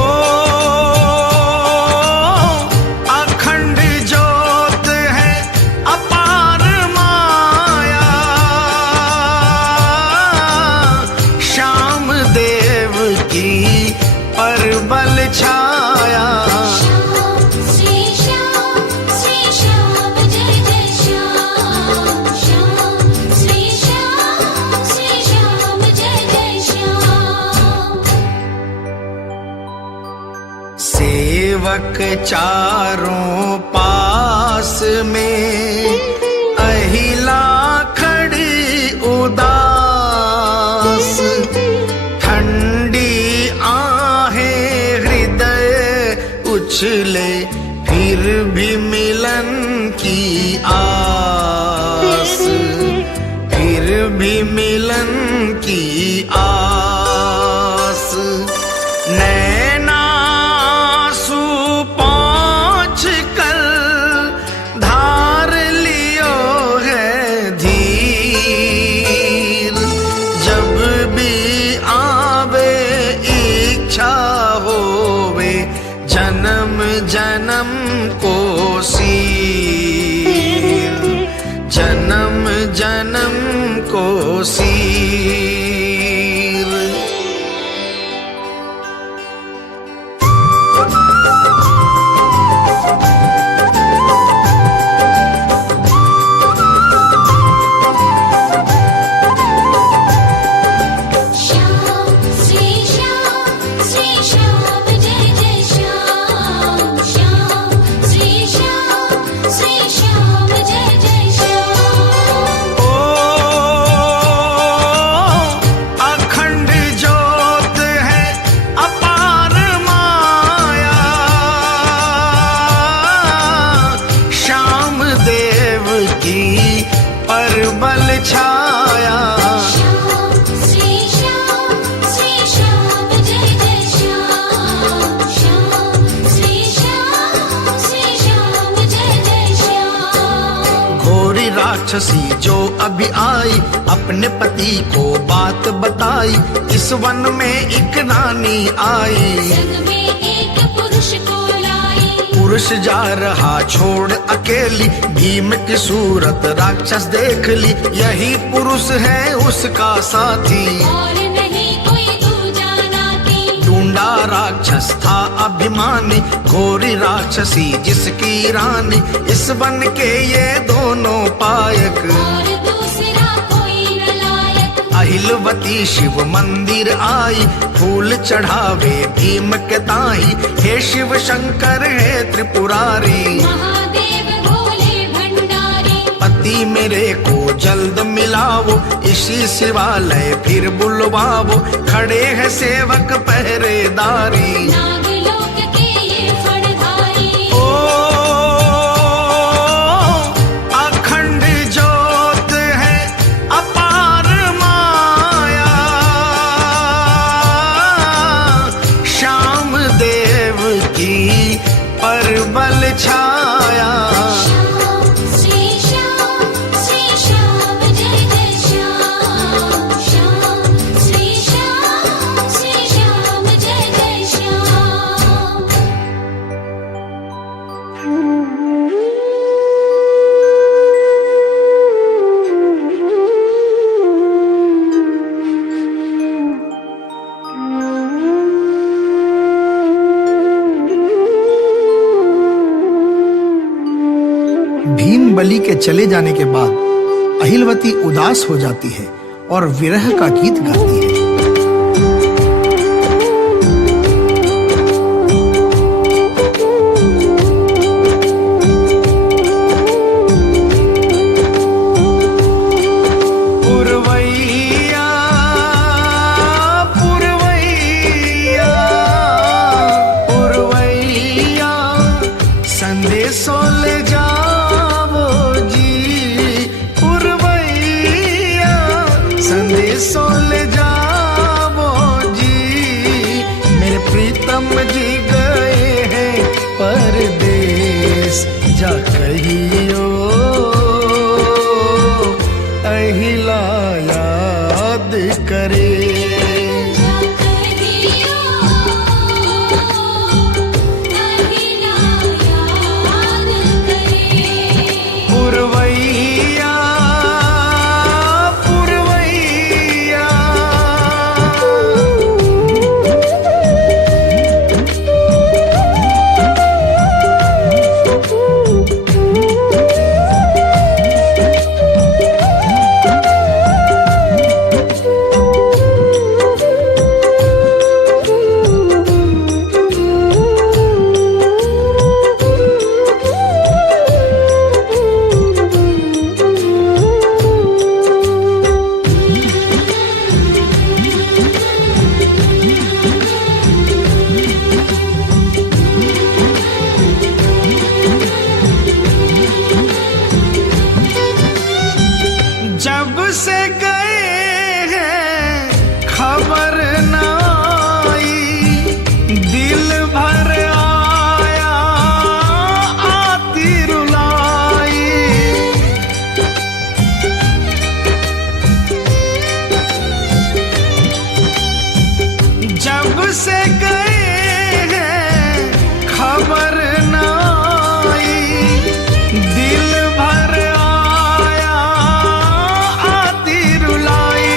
अखंड ज्योत है अपार माया, श्याम देव की सेवक चारों पास में, अहिला खड़ी उदास, ठंडी आहें हृदय उछले, फिर भी मिलन की आस, फिर भी मिलन की आस। नैनासू पहुँच कर धार लियो है धीर, जब भी आवे इच्छा होवे जन्म जन्म को सीर, जन्म जन्म को सीर। श्याम श्री श्याम जय जय श्याम, श्याम श्री श्याम जय जय श्याम। ओ अखंड ज्योत है अपार माया, श्याम देव की परबल छाया। श्याम श्री श्याम जय जय श्याम, श्याम श्री श्याम जय जय श्याम। घोरी राक्षसी जो अभी आई, अपने पति को बात बताई, इस वन में एक रानी आई। संग में एक पुरुष को लाई, पुरुष जा रहा छोड़ अकेली, भीम की सूरत राक्षस देख ली, यही पुरुष है उसका साथी। और नहीं कोई दूजा नाती, ढूंढा राक्षस था अभिमानी, घोरी राक्षसी जिसकी रानी, इस वन के ये दोनों पायक। और दूसरा कोई न लायक, अहिलवती शिव मंदिर आई, फूल चढ़ावे भीम के ताई, हे शिव शंकर है त्रिपुरारी। महादेव भोले भंडारी, पति मेरे को जल्द मिलावो, इसी शिवालय फिर बुलवावो, खड़े हैं सेवक पहरेदारी। नागलोक के ये फणधारी। ओ अखंड ज्योत है अपार माया, श्याम देव की परबल छाया। श्याम श्री श्याम जय जय श्याम, श्याम श्री श्याम जय जय श्याम। भीम बलि के चले जाने के बाद अहिलवती उदास हो जाती है और विरह का गीत गाती है। पुरवैया पुरवैया पुरवैया, संदेशो ले जाओ जी, पुरवैया संदेशो ले जाओ। से गए हैं खबर न आई, दिल भर आया आती रुलाई,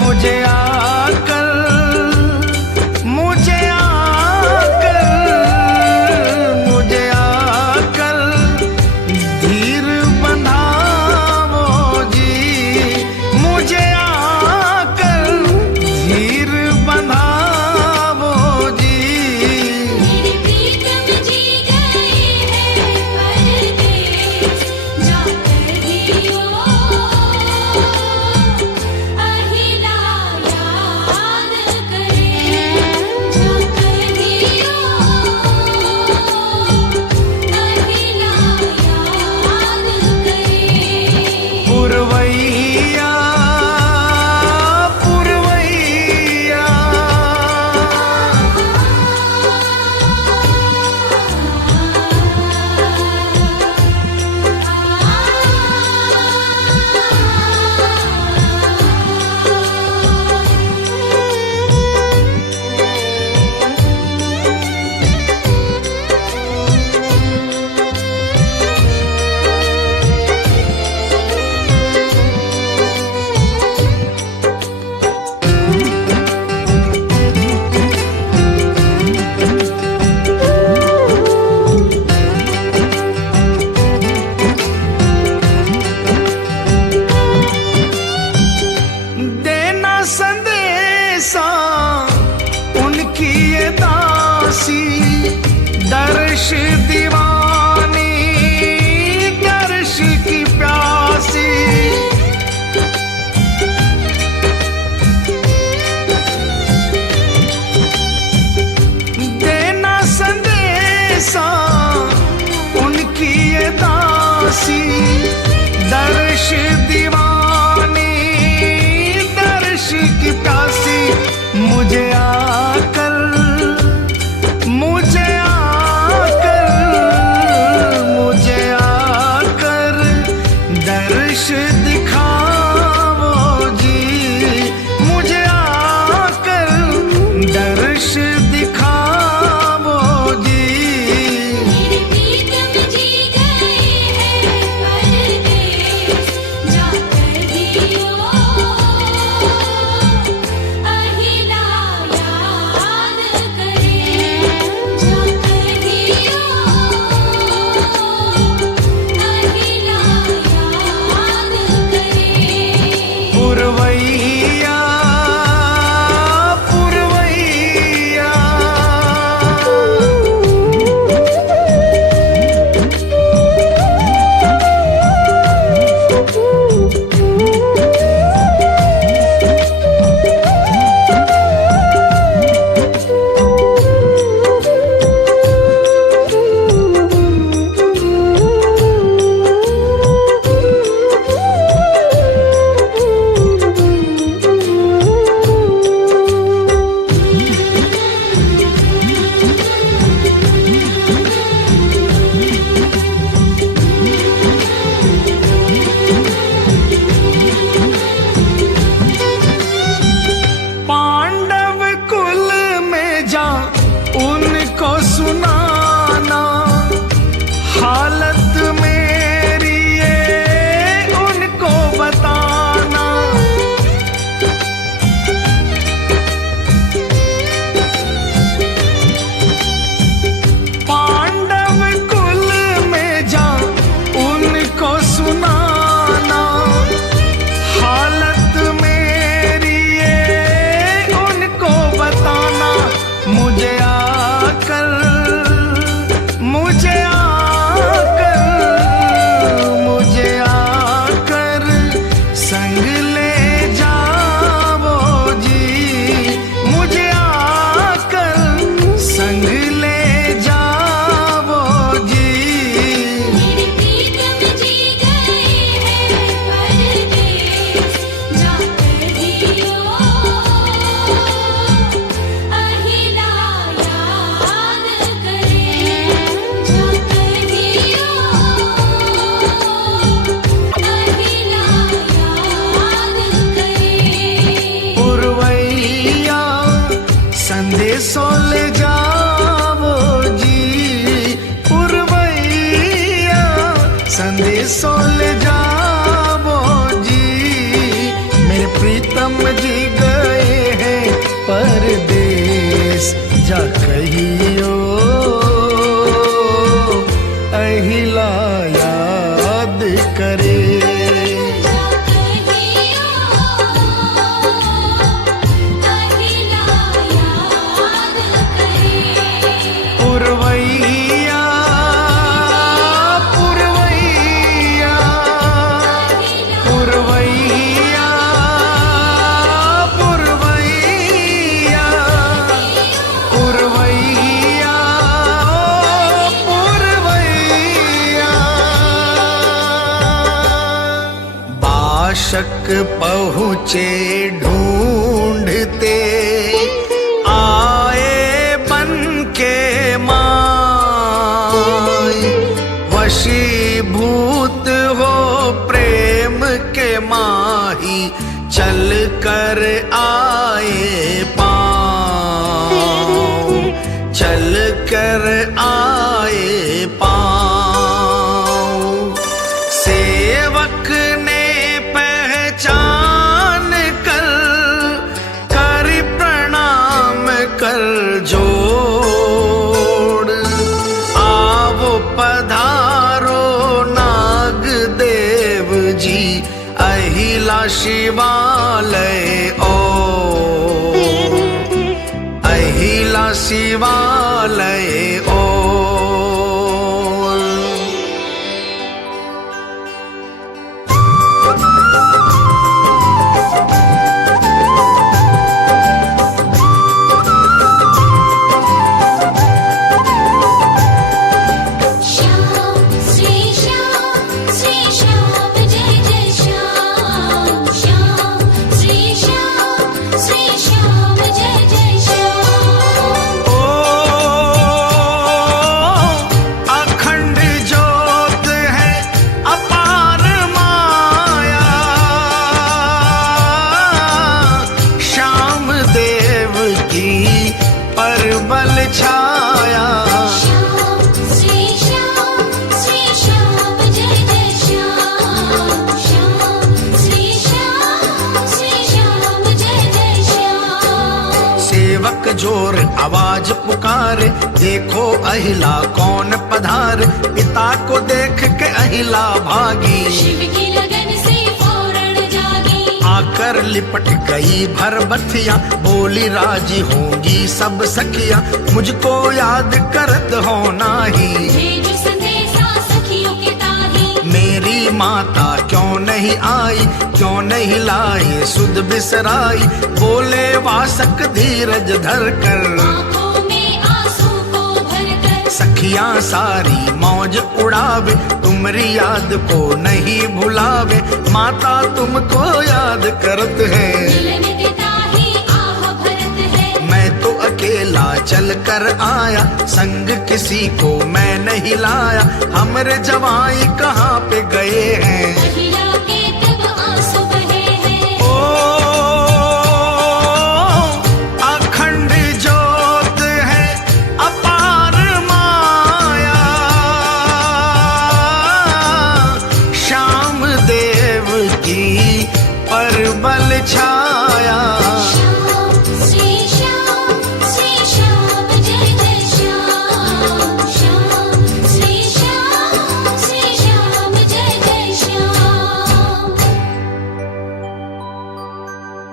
मुझे आकर धीर बंधावो जी, मुझे आकर धीर बंधावो जी। मेरी प्रीतम जी गए हैं परदेस, जाकर दियो अहिला याद करे, जाकर दियो अहिला याद करे। पुरवैया पुरवैया देना संदेशा उनकी ये दासी, दर्श दीवानी दर्श की प्यासी। देना संदेशा उनकी ये दासी, दर्श दीवानी दर्श की प्यासी, मुझे आकर मुझे आकर मुझे आकर दर्श दिखावो जी, मुझे आकर दर्श दिखावो जी। मेरी प्रीतम जी गए हैं परदेस, जाकर दियो अहिला याद करे, जाकर दियो अहिला याद करे। पुरवैया पुरवैया पांडव कुल में जा उनको सुनाना, हालत मेरी ये उनको बताना। पांडव कुल में जा उनको सुनाना, हालत मेरी ये उनको बताना, मुझे आकर तक पहुँचे ढूंढते, आए बन के माय। वशीभूत हो प्रेम के माही, चल कर आए पाँव, चल कर आए पाँव। सेवक ने पहचान कर, कर प्रणाम कर जोड़। आवो पधारो नाग देव जी, अहिला शिवालय ओ, अहिला शिवालय ओ। श्याम श्री श्याम जय जय श्याम। श्याम श्री श्याम जय जय श्याम। ओ अखंड ज्योत है अपार माया, श्याम देव की परबल छाया। श्याम श्री श्याम जय जय श्याम। श्याम श्री श्याम जय जय श्याम। सेवक जोर आवाज पुकारे, देखो अहिला कौन पधार। पिता को देख के अहिला भागी, शिव की लगन से फौरन जागी। आकर लिपट गई भर बथिया, बोली राजी होंगी सब सखिया। मुझको याद करत हो नाही, भेजो संदेशा सखियों के ताही। मेरी माता क्यों नहीं आई, क्यों नहीं लाई सुध बिसराई। बोले वासक धीरज धर कर, आँखों में आंसू को भरकर। सखियां सारी मौज उड़ावे, तुमरी याद को नहीं भुलावे। माता तुमको याद करत है, मिलन के ताही आह भरत है। मैं तो अकेला चल कर आया, संग किसी को मैं नहीं लाया। हमरे जवाई कहाँ पे गए हैं, अहिला के तब आंसू बहे हैं। ओ अखंड ज्योत है अपार माया, श्याम देव की परबल छाया। श्याम श्री श्याम जय जय श्याम। श्याम श्री श्याम जय जय श्याम।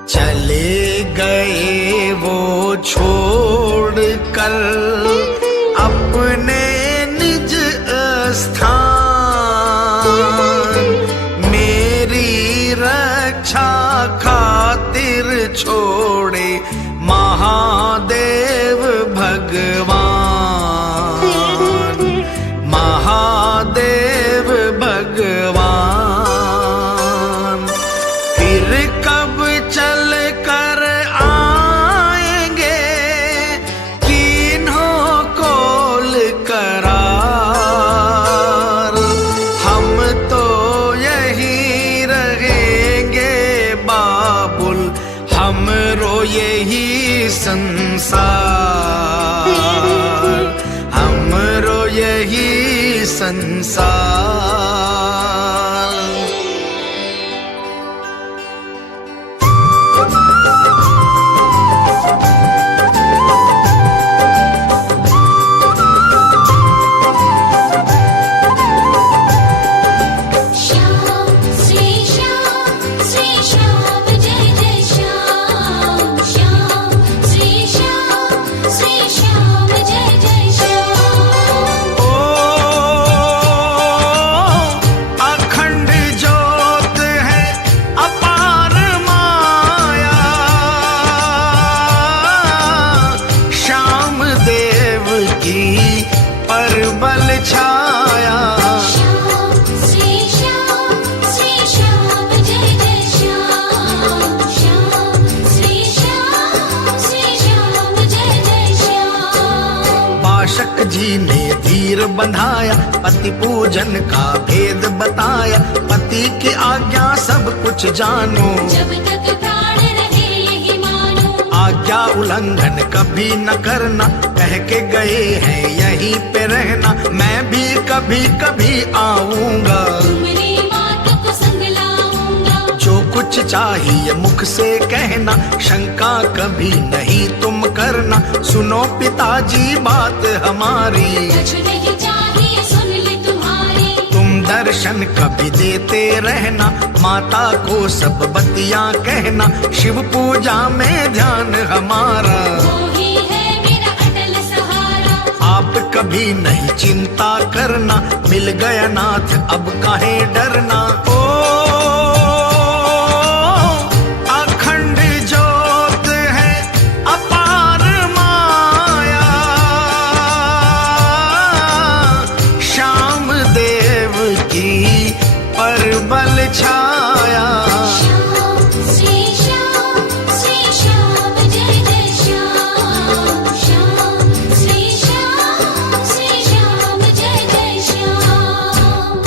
चले गए वो छोड़ कर अपने निज स्थान, मेरी रक्षा खातिर छोड़े महादेव भगवान, महादेव भगवान। फिर कब चल कर आएंगे, किन्हों कोल करार। हम तो यहीं रहेंगे बाबुल, हमरो यही संसार, हमरो यही संसार। श्याम श्री श्याम जय जय श्याम। श्याम श्री श्याम जय जय श्याम। ओ अखंड ज्योत है अपार माया, श्याम देव की परबल छाया। श्याम श्री श्याम जय जय श्याम। जनक जी ने धीर बंधाया, पति पूजन का भेद बताया। पति की आज्ञा सब कुछ जानो, जब तक प्राण रहे यही मानो। आज्ञा उल्लंघन कभी न करना, कह के गए हैं यहीं पे रहना। मैं भी कभी कभी आऊंगा, तुम्हारी बात को संग लाऊंगा। जो कुछ चाहिए मुख से कहना, शंका कभी नहीं तुम करना। सुनो पिताजी बात हमारी, कुछ नहीं चाहिए सुन ले तुम्हारी। तुम दर्शन कभी देते रहना, माता को सब बतियां कहना। शिव पूजा में ध्यान हमारा, वो ही है मेरा अटल सहारा। आप कभी नहीं चिंता करना, मिल गया नाथ अब काहे डरना। ओ अखंड ज्योत है अपार माया, श्याम देव की परबल छाया। श्याम श्री श्याम जय जय श्याम। श्याम श्री श्याम जय जय श्याम।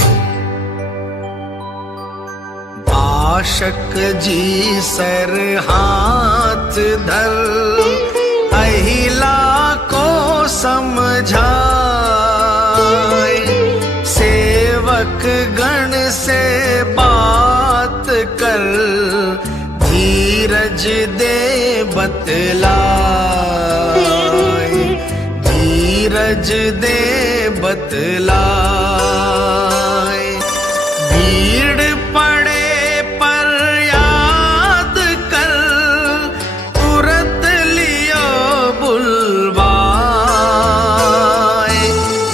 आशक जी सर हाथ धर, अहिला को समझाए। सेवक गण से बात कर, धीरज दे बतलाए। धीरज दे बतलाए। भीड़ पड़े पर याद कर, तुरंत लियो बुलवाए।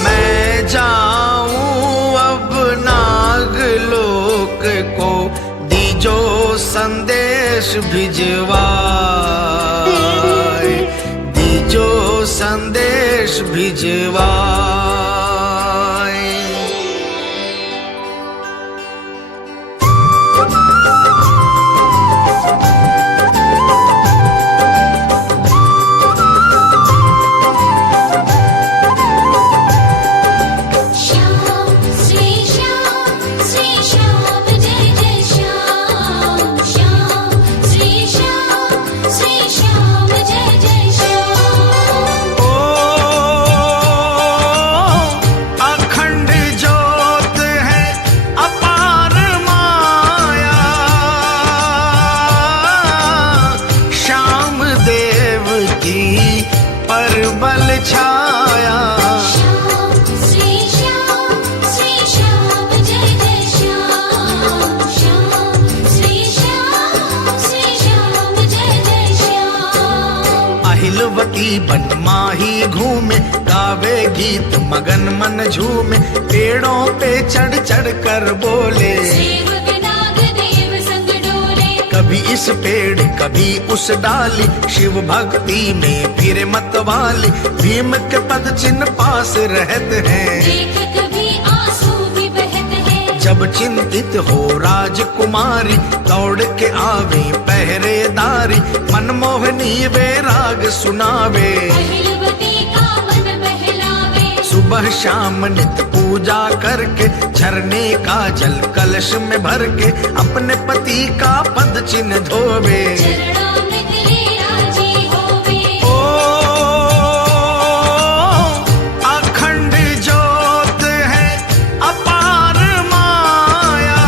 मैं जाऊं अब नागलोक को, दीजो संदेश भिजवाए। दीजो संदेश भिजवाए। श्याम श्री श्याम जय जय श्याम। श्याम श्री श्याम जय जय श्याम। ओ अखंड ज्योत है अपार माया, श्याम देव की परबल छाया। श्याम श्री श्याम जय जय श्याम। श्याम श्री श्याम जय जय श्याम। अहिलवती बन माही घूमे, गावे गीत मगन मन झूमे। पेड़ों पे चढ़ चढ़ कर बोले, सेवक नाग देव संग डोले। कभी इस पेड़ कभी उस डाली। शिव भक्ति में फिर मतवाली, भीम के पद चिन्ह पास रहते हैं। देख कभी आंसू भी बहते हैं। जब चिंतित हो राजकुमारी, दौड़ के आवे पहरेदारी। मनमोहनी वे राग सुनावे, अहिलवती का मन बहलावे। सुबह शाम नित पूजा करके, झरने का जल कलश में भर के। अपने पति का पद चिन्ह धोवे। चरणामृत ले राजी होवे। ओ अखंड ज्योत है अपार माया,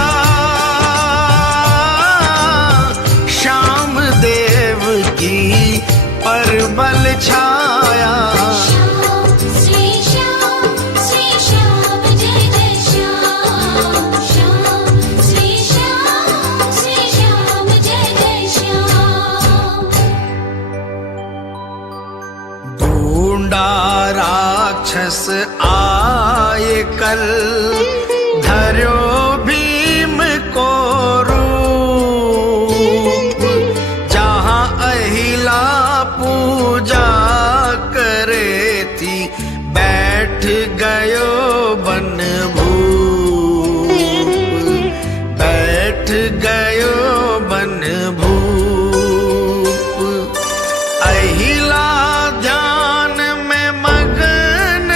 श्याम देव की परबल छाया। श्याम श्री श्याम जय जय श्याम। श्याम श्री श्याम जय जय श्याम। ढूंढा राक्षस आए कल, धर्यो भीम को रूप। जहाँ अहिला पूजा करे थी, बैठ गयो बन भूप। बैठ गयो बन भूप। अहिला ध्यान में मगन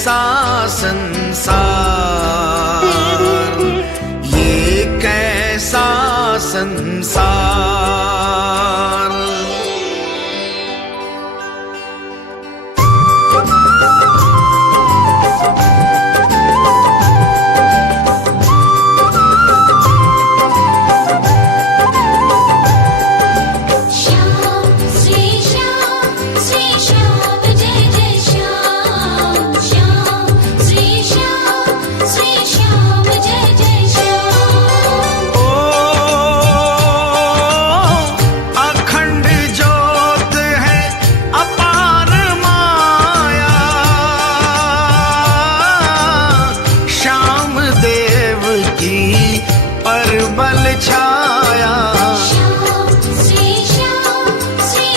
कैसा संसार, ये कैसा संसार। परबल छाया, श्याम श्री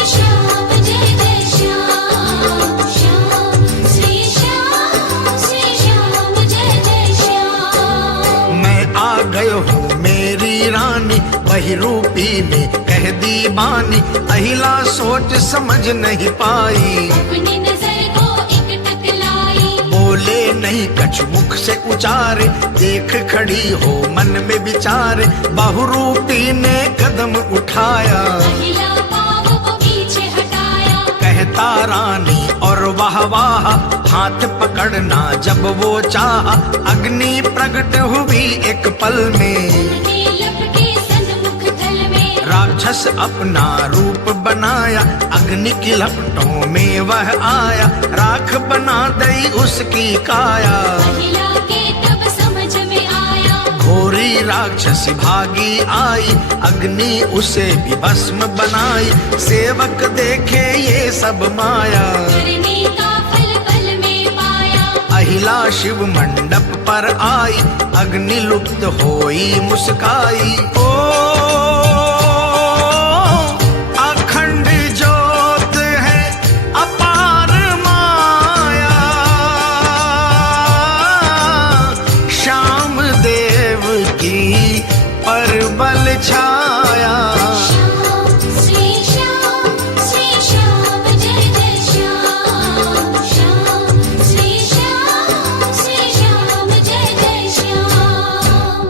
श्याम जय जय श्याम, श्याम श्री श्याम जय जय श्याम। मैं आ गयो हूँ मेरी रानी, वही रूपी ने कह दी बानी, अहिला सोच समझ नहीं पाई, अपनी नजर को एक टकलाई, बोले नहीं कछु मुख से उचारे, देख खड़ी हो मन में विचारे, बहुरूपी ने कदम उठाया, अहिला पाँव को पीछे हटाया, कहता रानी और वाह वाह, हाथ पकड़ना जब वो चाहा, अग्नि प्रकट हुई एक पल में, उनके लपटे सन्मुख थल में, राक्षस अपना रूप बनाया, अग्नि की लपटों में वह आया, राख बना दई उसकी काया, अहिला के तब समझ में आया, घोरी राक्षसी भागी आई, अग्नि उसे भी भस्म बनाई, सेवक देखे ये सब माया, करने का फल पल में पाया, अहिला शिव मंडप पर आई, अग्नि लुप्त होई मुस्काई, ओ अखंड ज्योत है अपार माया, श्याम देव की परबल छाया, श्याम श्री श्याम जय जय श्याम, श्याम श्री श्याम जय जय श्याम।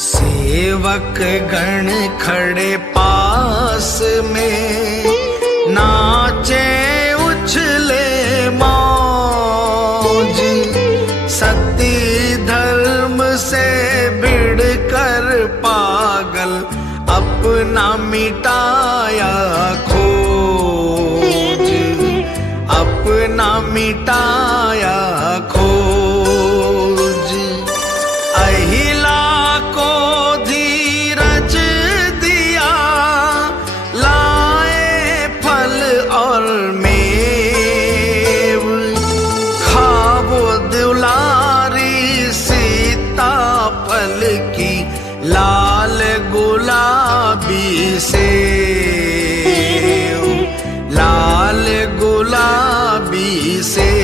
सेवक गण खड़े पास में, नाचे उछले मौज, सती धर्म से भिड़ कर पागल, अपना मिटाया खोज, अपना मिटाया खोज, अहिला को धीरज दिया, लाए फल और मेव, खावो दुलारी सीता फल की, लाल गुलाबी सेव, लाल गुलाबी सेव।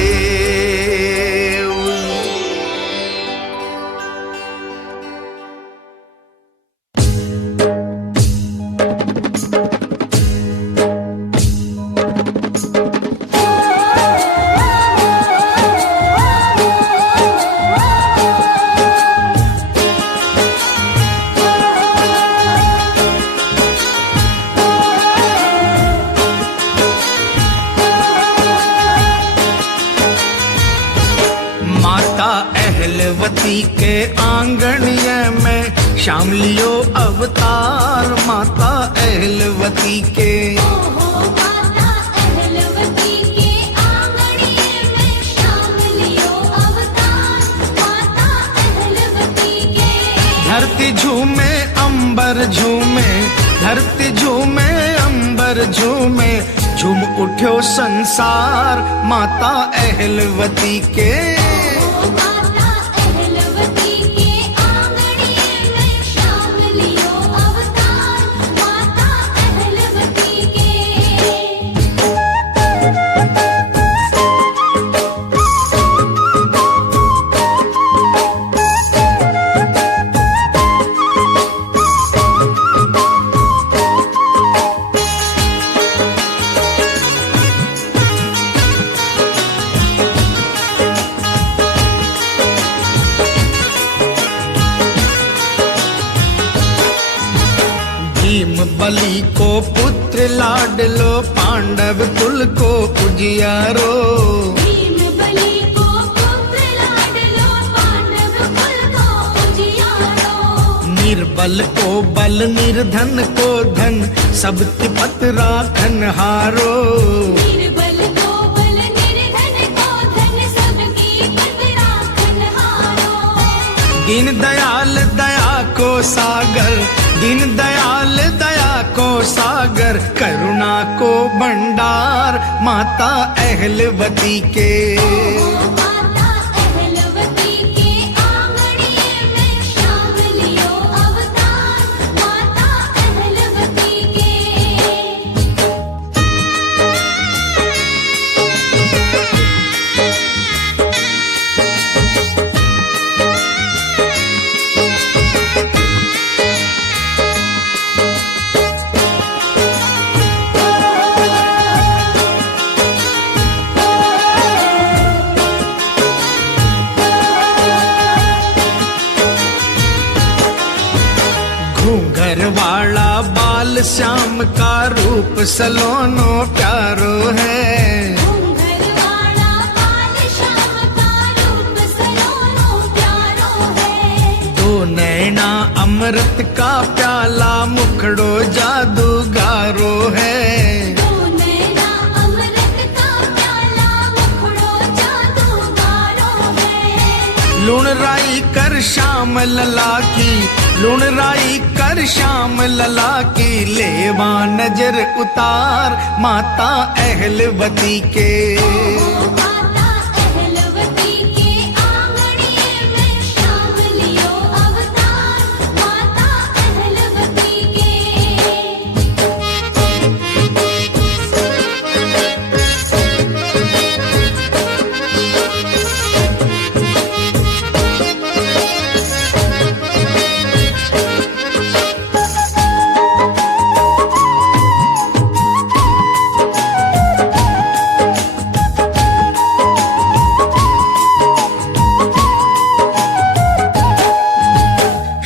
अहलवती के आंगणिये में श्याम लियो अवतार, माता अहलवती के, ओहो माता अहलवती के आंगणिये में श्याम लियो अवतार, माता अहलवती के, धरती झूमे अंबर झूमे, धरती झूमे अंबर झूमे, झूम उठ्यो संसार, माता अहलवती के, माता अहलवती के आंगणिये में श्याम लियो अवतार, माता अहलवती के। बलि को पुत्र लाडलो, पांडव कुल को उजियारो। भीम बलि को पुत्र लाडलो, पांडव कुल को उजियारो। निर्बल को बल, निर्धन को धन, सब तिपत राखन हारो। निर्बल को बल, निर्धन को धन, सबकी पत राखन हारो। दीन दयाल दया को सागर, दीन दयाल दया को सागर, करुणा को भंडार माता अहलवती के। माता अहलवती के आंगणिये में श्याम लियो अवतार, माता अहलवती के। घूंघर वाला बाल श्याम का रूप सलोनो प्यारो है। घूंघर वाला बाल श्याम का रूप सलोनो प्यारो है। दो नैना अमृत का प्याला, मुखड़ो जादूगारो है। दो नैना अमृत का प्याला, मुखड़ो जादूगारो है। लूण राई कर श्याम लला की, लूण राई कर श्याम लला की, लेवा नजर उतार माता अहलवती के। माता अहलवती के आंगणिये में श्याम लियो अवतार, माता अहलवती के।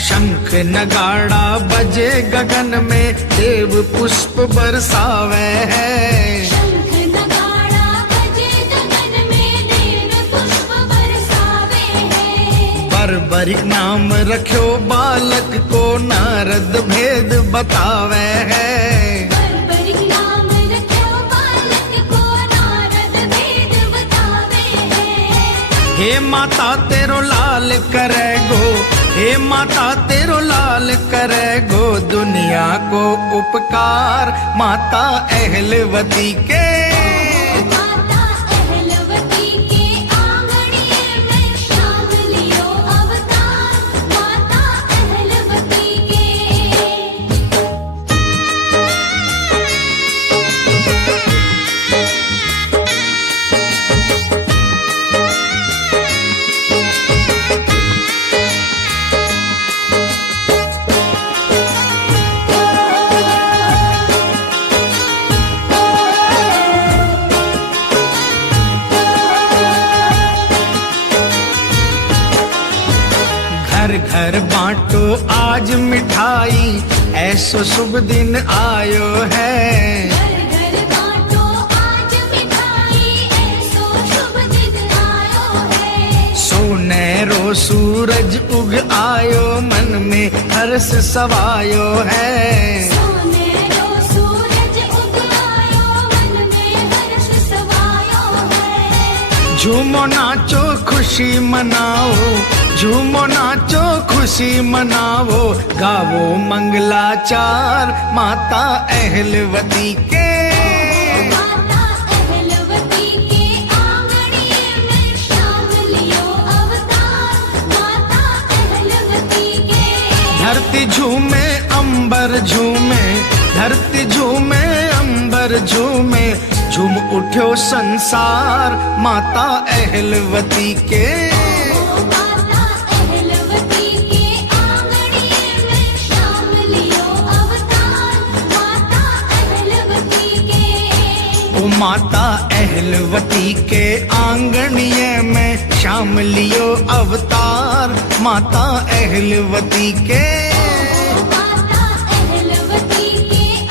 शंख नगाड़ा बजे गगन में, देव पुष्प बरसावे है। शंख नगाड़ा बजे गगन में, देव पुष्प बरसावे है। बर्बरिक नाम रख्यो बालक को, नारद भेद बतावे है। बर्बरिक नाम रख्यो बालक को, नारद भेद बतावे है। हे माता तेरो लाल करे गो, हे माता तेरो लाल करे गो, दुनिया को उपकार माता अहलवती के। माता अहलवती के आंगणिये में श्याम लियो अवतार, माता अहलवती के। घर घर बांटो आज मिठाई, ऐसो शुभ दिन आयो है। घर घर बांटो आज मिठाई, ऐसो शुभ दिन आयो है। सोनेरो सूरज उग आयो, मन में हर्ष सवायो है। सोनेरो सूरज उग आयो, मन में हर्ष सवायो है। झूमो नाचो खुशी मनाओ, झूमो नाचो खुशी मनाओ, गावो मंगलाचार माता अहलवती के। माता अहलवती के आंगणिये में श्याम लियो अवतार, माता अहलवती के। धरती झूमे अंबर झूमे, धरती झूमे अंबर झूमे, झूम उठ्यो संसार माता अहलवती के। माता अहलवती के आंगणिये में श्याम लियो अवतार, माता अहलवती के। ओ माता अहलवती के आंगणिये में श्याम लियो अवतार माता अहलवती के। माता अहलवती के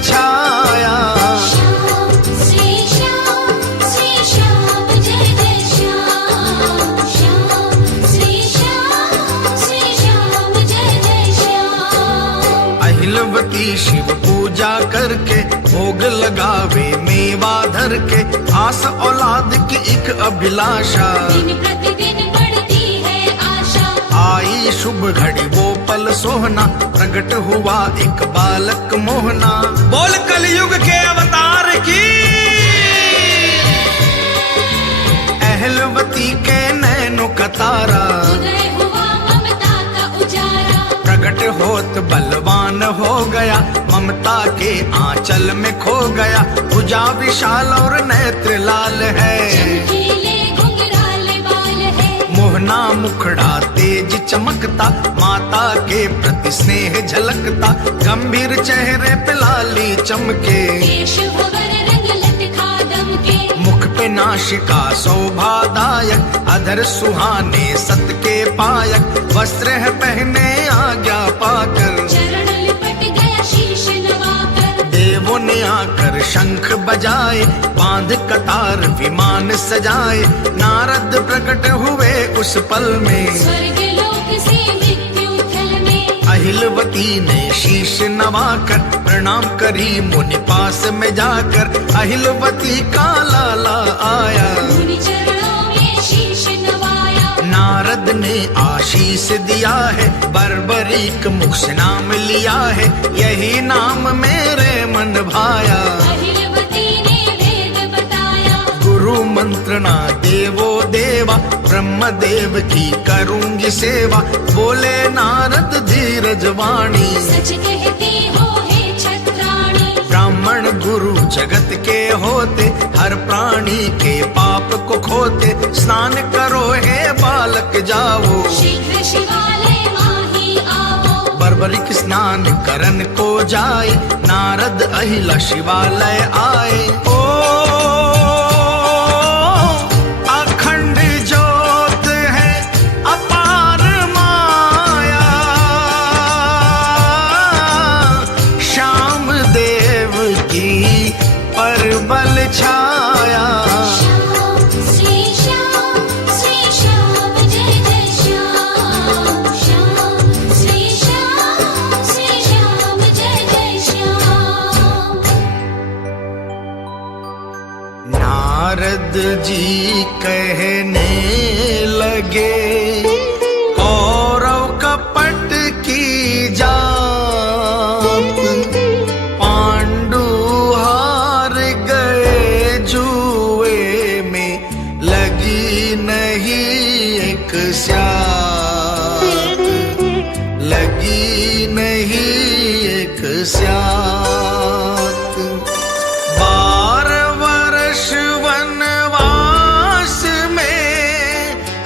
छाया। श्याम श्री श्याम जय जय श्याम। श्याम श्री श्याम जय जय श्याम। अहिलवती शिव पूजा करके भोग लगावे मेवा धर के, आस औलाद की एक अभिलाषा। दिन प्रतिदिन बढ़ती है आशा। आई शुभ घड़ी वो पल सोहना, प्रकट हुआ एक बालक मोहना। बोल कलयुग के अवतार की। अहिलवती के नैनो का तारा, उदय हुआ ममता का उजारा। प्रकट होत बलवान हो गया, ममता के आंचल में खो गया। भुजा विशाल और नेत्र लाल है, चमकीले घुंघराले बाल है। मोहना मुखड़ा तेज चमकता, माता के प्रति स्नेह झलकता। गंभीर चेहरे पे लाली चमके, केश भंवर रंग लटका दमके। मुख पे नाशिका शोभादायक, अधर सुहाने सत के पायक। वस्त्र है पहने आज्ञा पाकर, चरण लिपट गया शीश नवाकर। देवों ने आकर शंख बजाए, बांध कतार विमान सजाए। नारद प्रकट हुए उस पल में, स्वर्ग लोक से मृत्यु थल में। अहिलवती ने शीश नवाकर प्रणाम करी मुनि पास में जाकर। अहिलवती का लाला आया, मुनि चरणों में शीश नवाया। नारद ने आशीष दिया है, बर्बरीक मुख से नाम लिया है। यही नाम मेरे मन भाया, अहिलवती ने वेद बताया। गुरु मंत्रणा देवो देवा, ब्रह्म देव की करूंगी सेवा। बोले नारद धीरज वाणी, सच कहती हो हे छत्राणी। ब्राह्मण गुरु जगत के होते, हर प्राणी के पाप को खोते। स्नान करो हे बालक जाओ, शीघ्र शिवालय माही आओ। बर्बरिक स्नान करन को जाए, नारद अहिला शिवालय आए। ओ अखंड ज्योत है अपार माया, श्याम देव की परबल छाया। श्याम श्री श्याम जय जय श्याम। श्याम श्री श्याम जय जय श्याम। नारद जी कहने लगे, कौरव कपट की जाप। पांडु हार गए जुए में, लगी नहीं एक स्यात। लगी नहीं एक स्यात। 12 वर्ष वनवास में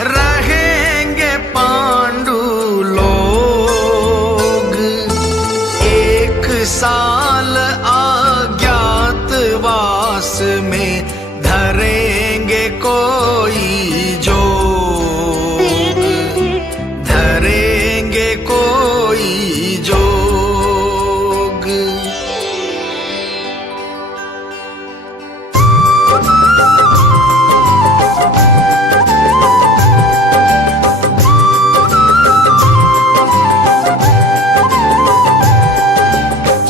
रहेंगे पांडु लोग। 1 साल अज्ञातवास में धरेंगे कोई जोग। धरेंगे कोई जोग।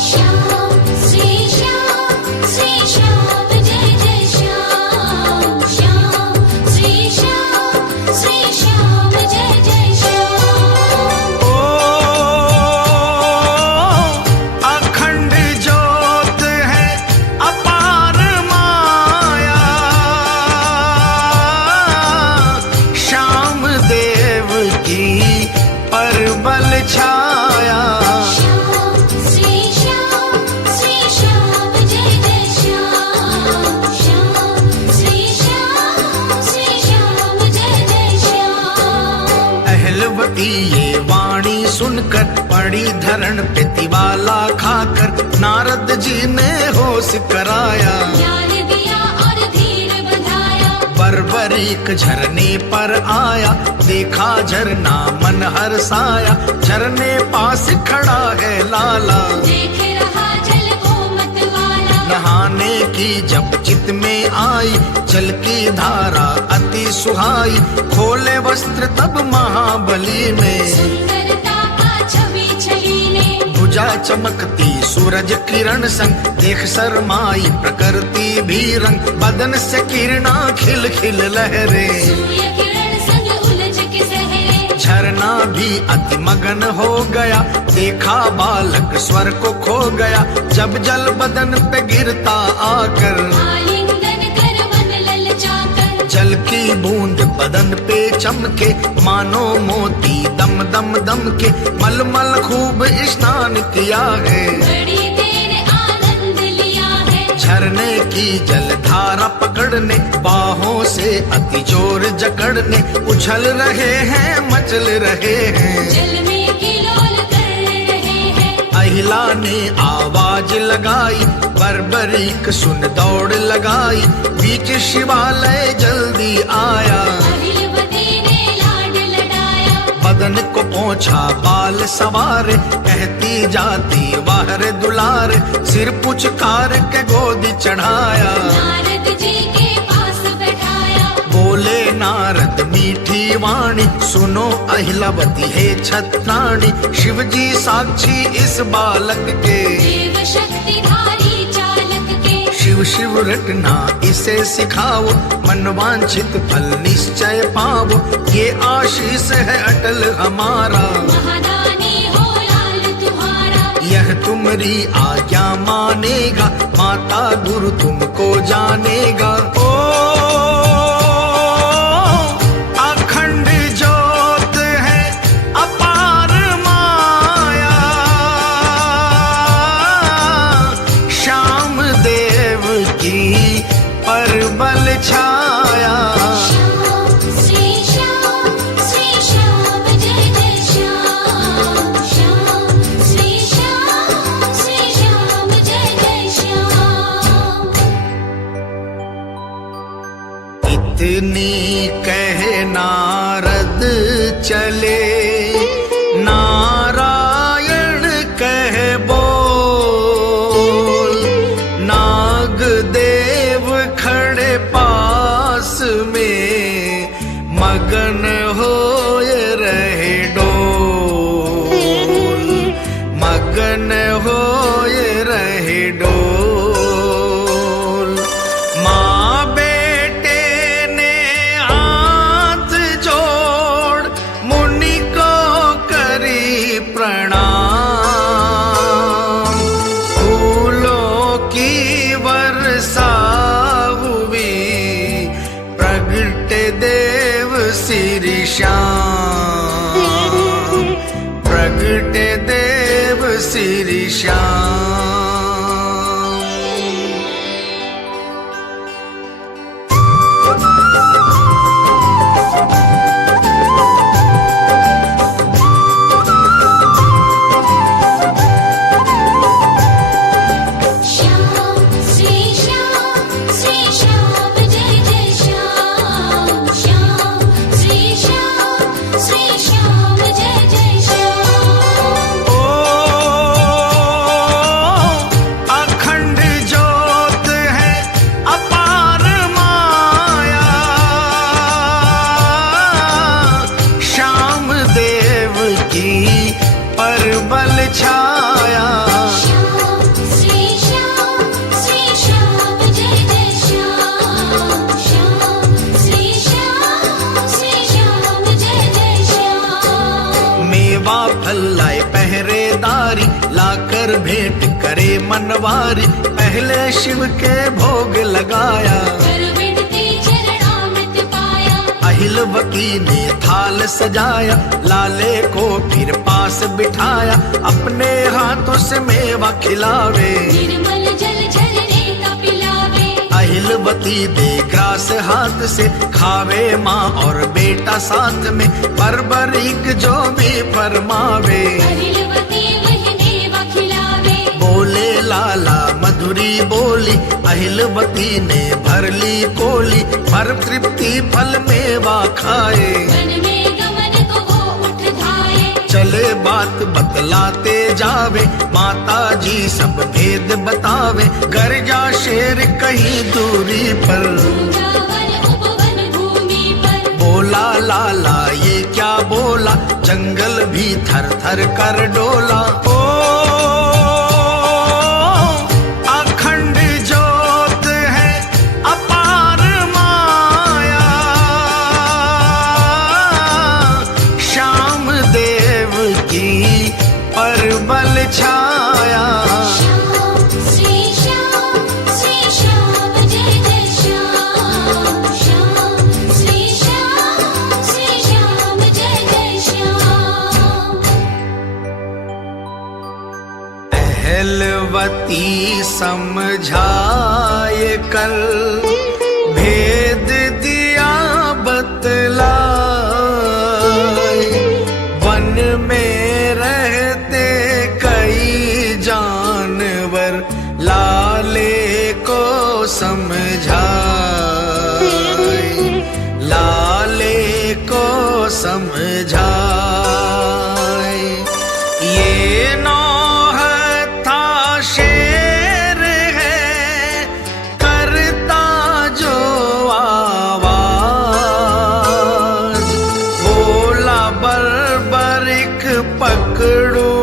श्याम श्री श्याम जय जय श्याम। श्याम श्री श्याम जय जय श्याम। ओ अखंड ज्योत है अपार माया, श्याम देव की परबल छाया। श्याम श्री श्याम जय जय श्याम। श्याम श्री श्याम जय जय श्याम। अहिलवती ये वाणी सुनकर पड़ी धरण पे तिवाला खाकर। नारद जी ने होश कराया, ज्ञान दिया और धीर बंधाया। बर्बरीक झरने पर आया, देखा झरना मन हर्षाया। झरने पास खड़ा है लाला, देख रहा जल को मत नहाने की जब चित में आई, जल की धारा अति सुहाई, खोले वस्त्र तब महाबली ने, सुंदरता का छवि छलीने, भुजा चमकती सूरज किरण संग, देख शरमाई प्रकृति भी रंग, बदन से किरणा खिल खिल लहरे, सूर्य किरण संग उलझ के सहरे, झरना भी अति मगन हो गया, देखा बालक स्वर को खो गया, जब जल बदन पे गिरता आकर, आलिंगन कर मन ललचाकर, जल की बूंद बदन पे चमके, मानो मोती दम दम दम के, मलमल खूब स्नान किया है, बड़ी देर आनंद लिया है, झरने की जलधारा पकड़ने, बाहों से अति जोर जकड़ने, उछल रहे हैं मचल रहे हैं, जल में किलोल कर रहे हैं, अहिला ने आवाज लगाई, बर्बरीक सुन दौड़ लगाई, बीच शिवालय जल्दी आया, अहिलवती ने लाड लडाया, बदन को पहुंचा बाल सवार, कहती जाती बाहर दुलार, सिर पुचकार के गोदी चढ़ाया, नारद जी के पास बैठाया, बोले नारद मीठी वाणी, सुनो अहिलावती है छत्राणी, शिव जी साक्षी इस बालक के, देव शक्तिधारी चालक के, शिव शिव रटना इसे सिखाओ, मनवांछित फल निश्चय पाओ, ये आशीष है अटल हमारा, महादानी हो लाल तुम्हारा, यह तुम्हारी आज्ञा मानेगा, माता गुरु तुमको जानेगा, ओ अखंड ज्योत है अपार माया, श्याम देव की परबल छाया, श्याम श्री श्याम जय जय श्याम, श्याम श्री श्याम जय जय श्याम, इतनी कह नारद चले, नारायण कह बोल, नाग देव खड़े पास में, मगन होए रहे डोल, मगन होए रहे डोल, माँ बेटे ने हाथ जोड़, मुनि को करी प्रणाम, फूलों की वर्षा हुई, प्रगट देव श्री श्याम, प्रगट देव श्री श्याम। श्याम श्री श्याम जय जय श्याम, श्याम श्री श्याम जय जय श्याम, ओ अखंड ज्योत है अपार माया, श्याम देव की परबल छाया, श्याम श्री श्याम जय जय श्याम, श्याम श्री श्याम जय जय श्याम, मेवा फल लाए पहरेदारी, लाकर भेंट करे मनवारी, पहले शिव के भोग लगाया, कर विनती चरणामृत पाया, अहिलवती ने थाल सजाया, लाले को फिर पास बिठाया, अपने हाथों से मेवा खिलावे, निर्मल जल झरने का पिलावे, अहिलवती दे ग्रास हाथ से, खावे माँ और बेटा साथ में, बर्बरीक जो भी फरमावे, अहिलवती वही मेवा खिलावे, बोले लाला मधुरी बोली, अहिलवती ने भर ली कोली, पर तृप्ति फल मेवा खाए, वन में गमन को वो उठ धाये, चले बात बतलाते जावे, माता जी सब भेद बतावे, गर्जा शेर कहीं दूरी पर, वृंदावन उपवन भूमि पर, बोला लाला ये क्या बोला, जंगल भी थर थर कर डोला। ओ अखंड ज्योत है अपार माया, श्याम देव की परबल छाया। श्याम श्री श्याम जय जय श्याम, श्याम श्री श्याम जय जय श्याम। अहलवती समझाए कल, भेद दिया बतलाए, वन में रहते कई जानवर, लाले को समझाए, लाले को समझाए। ये नौहथा शेर है करता जो आवाज, बोला बर्बरिक पकड़ो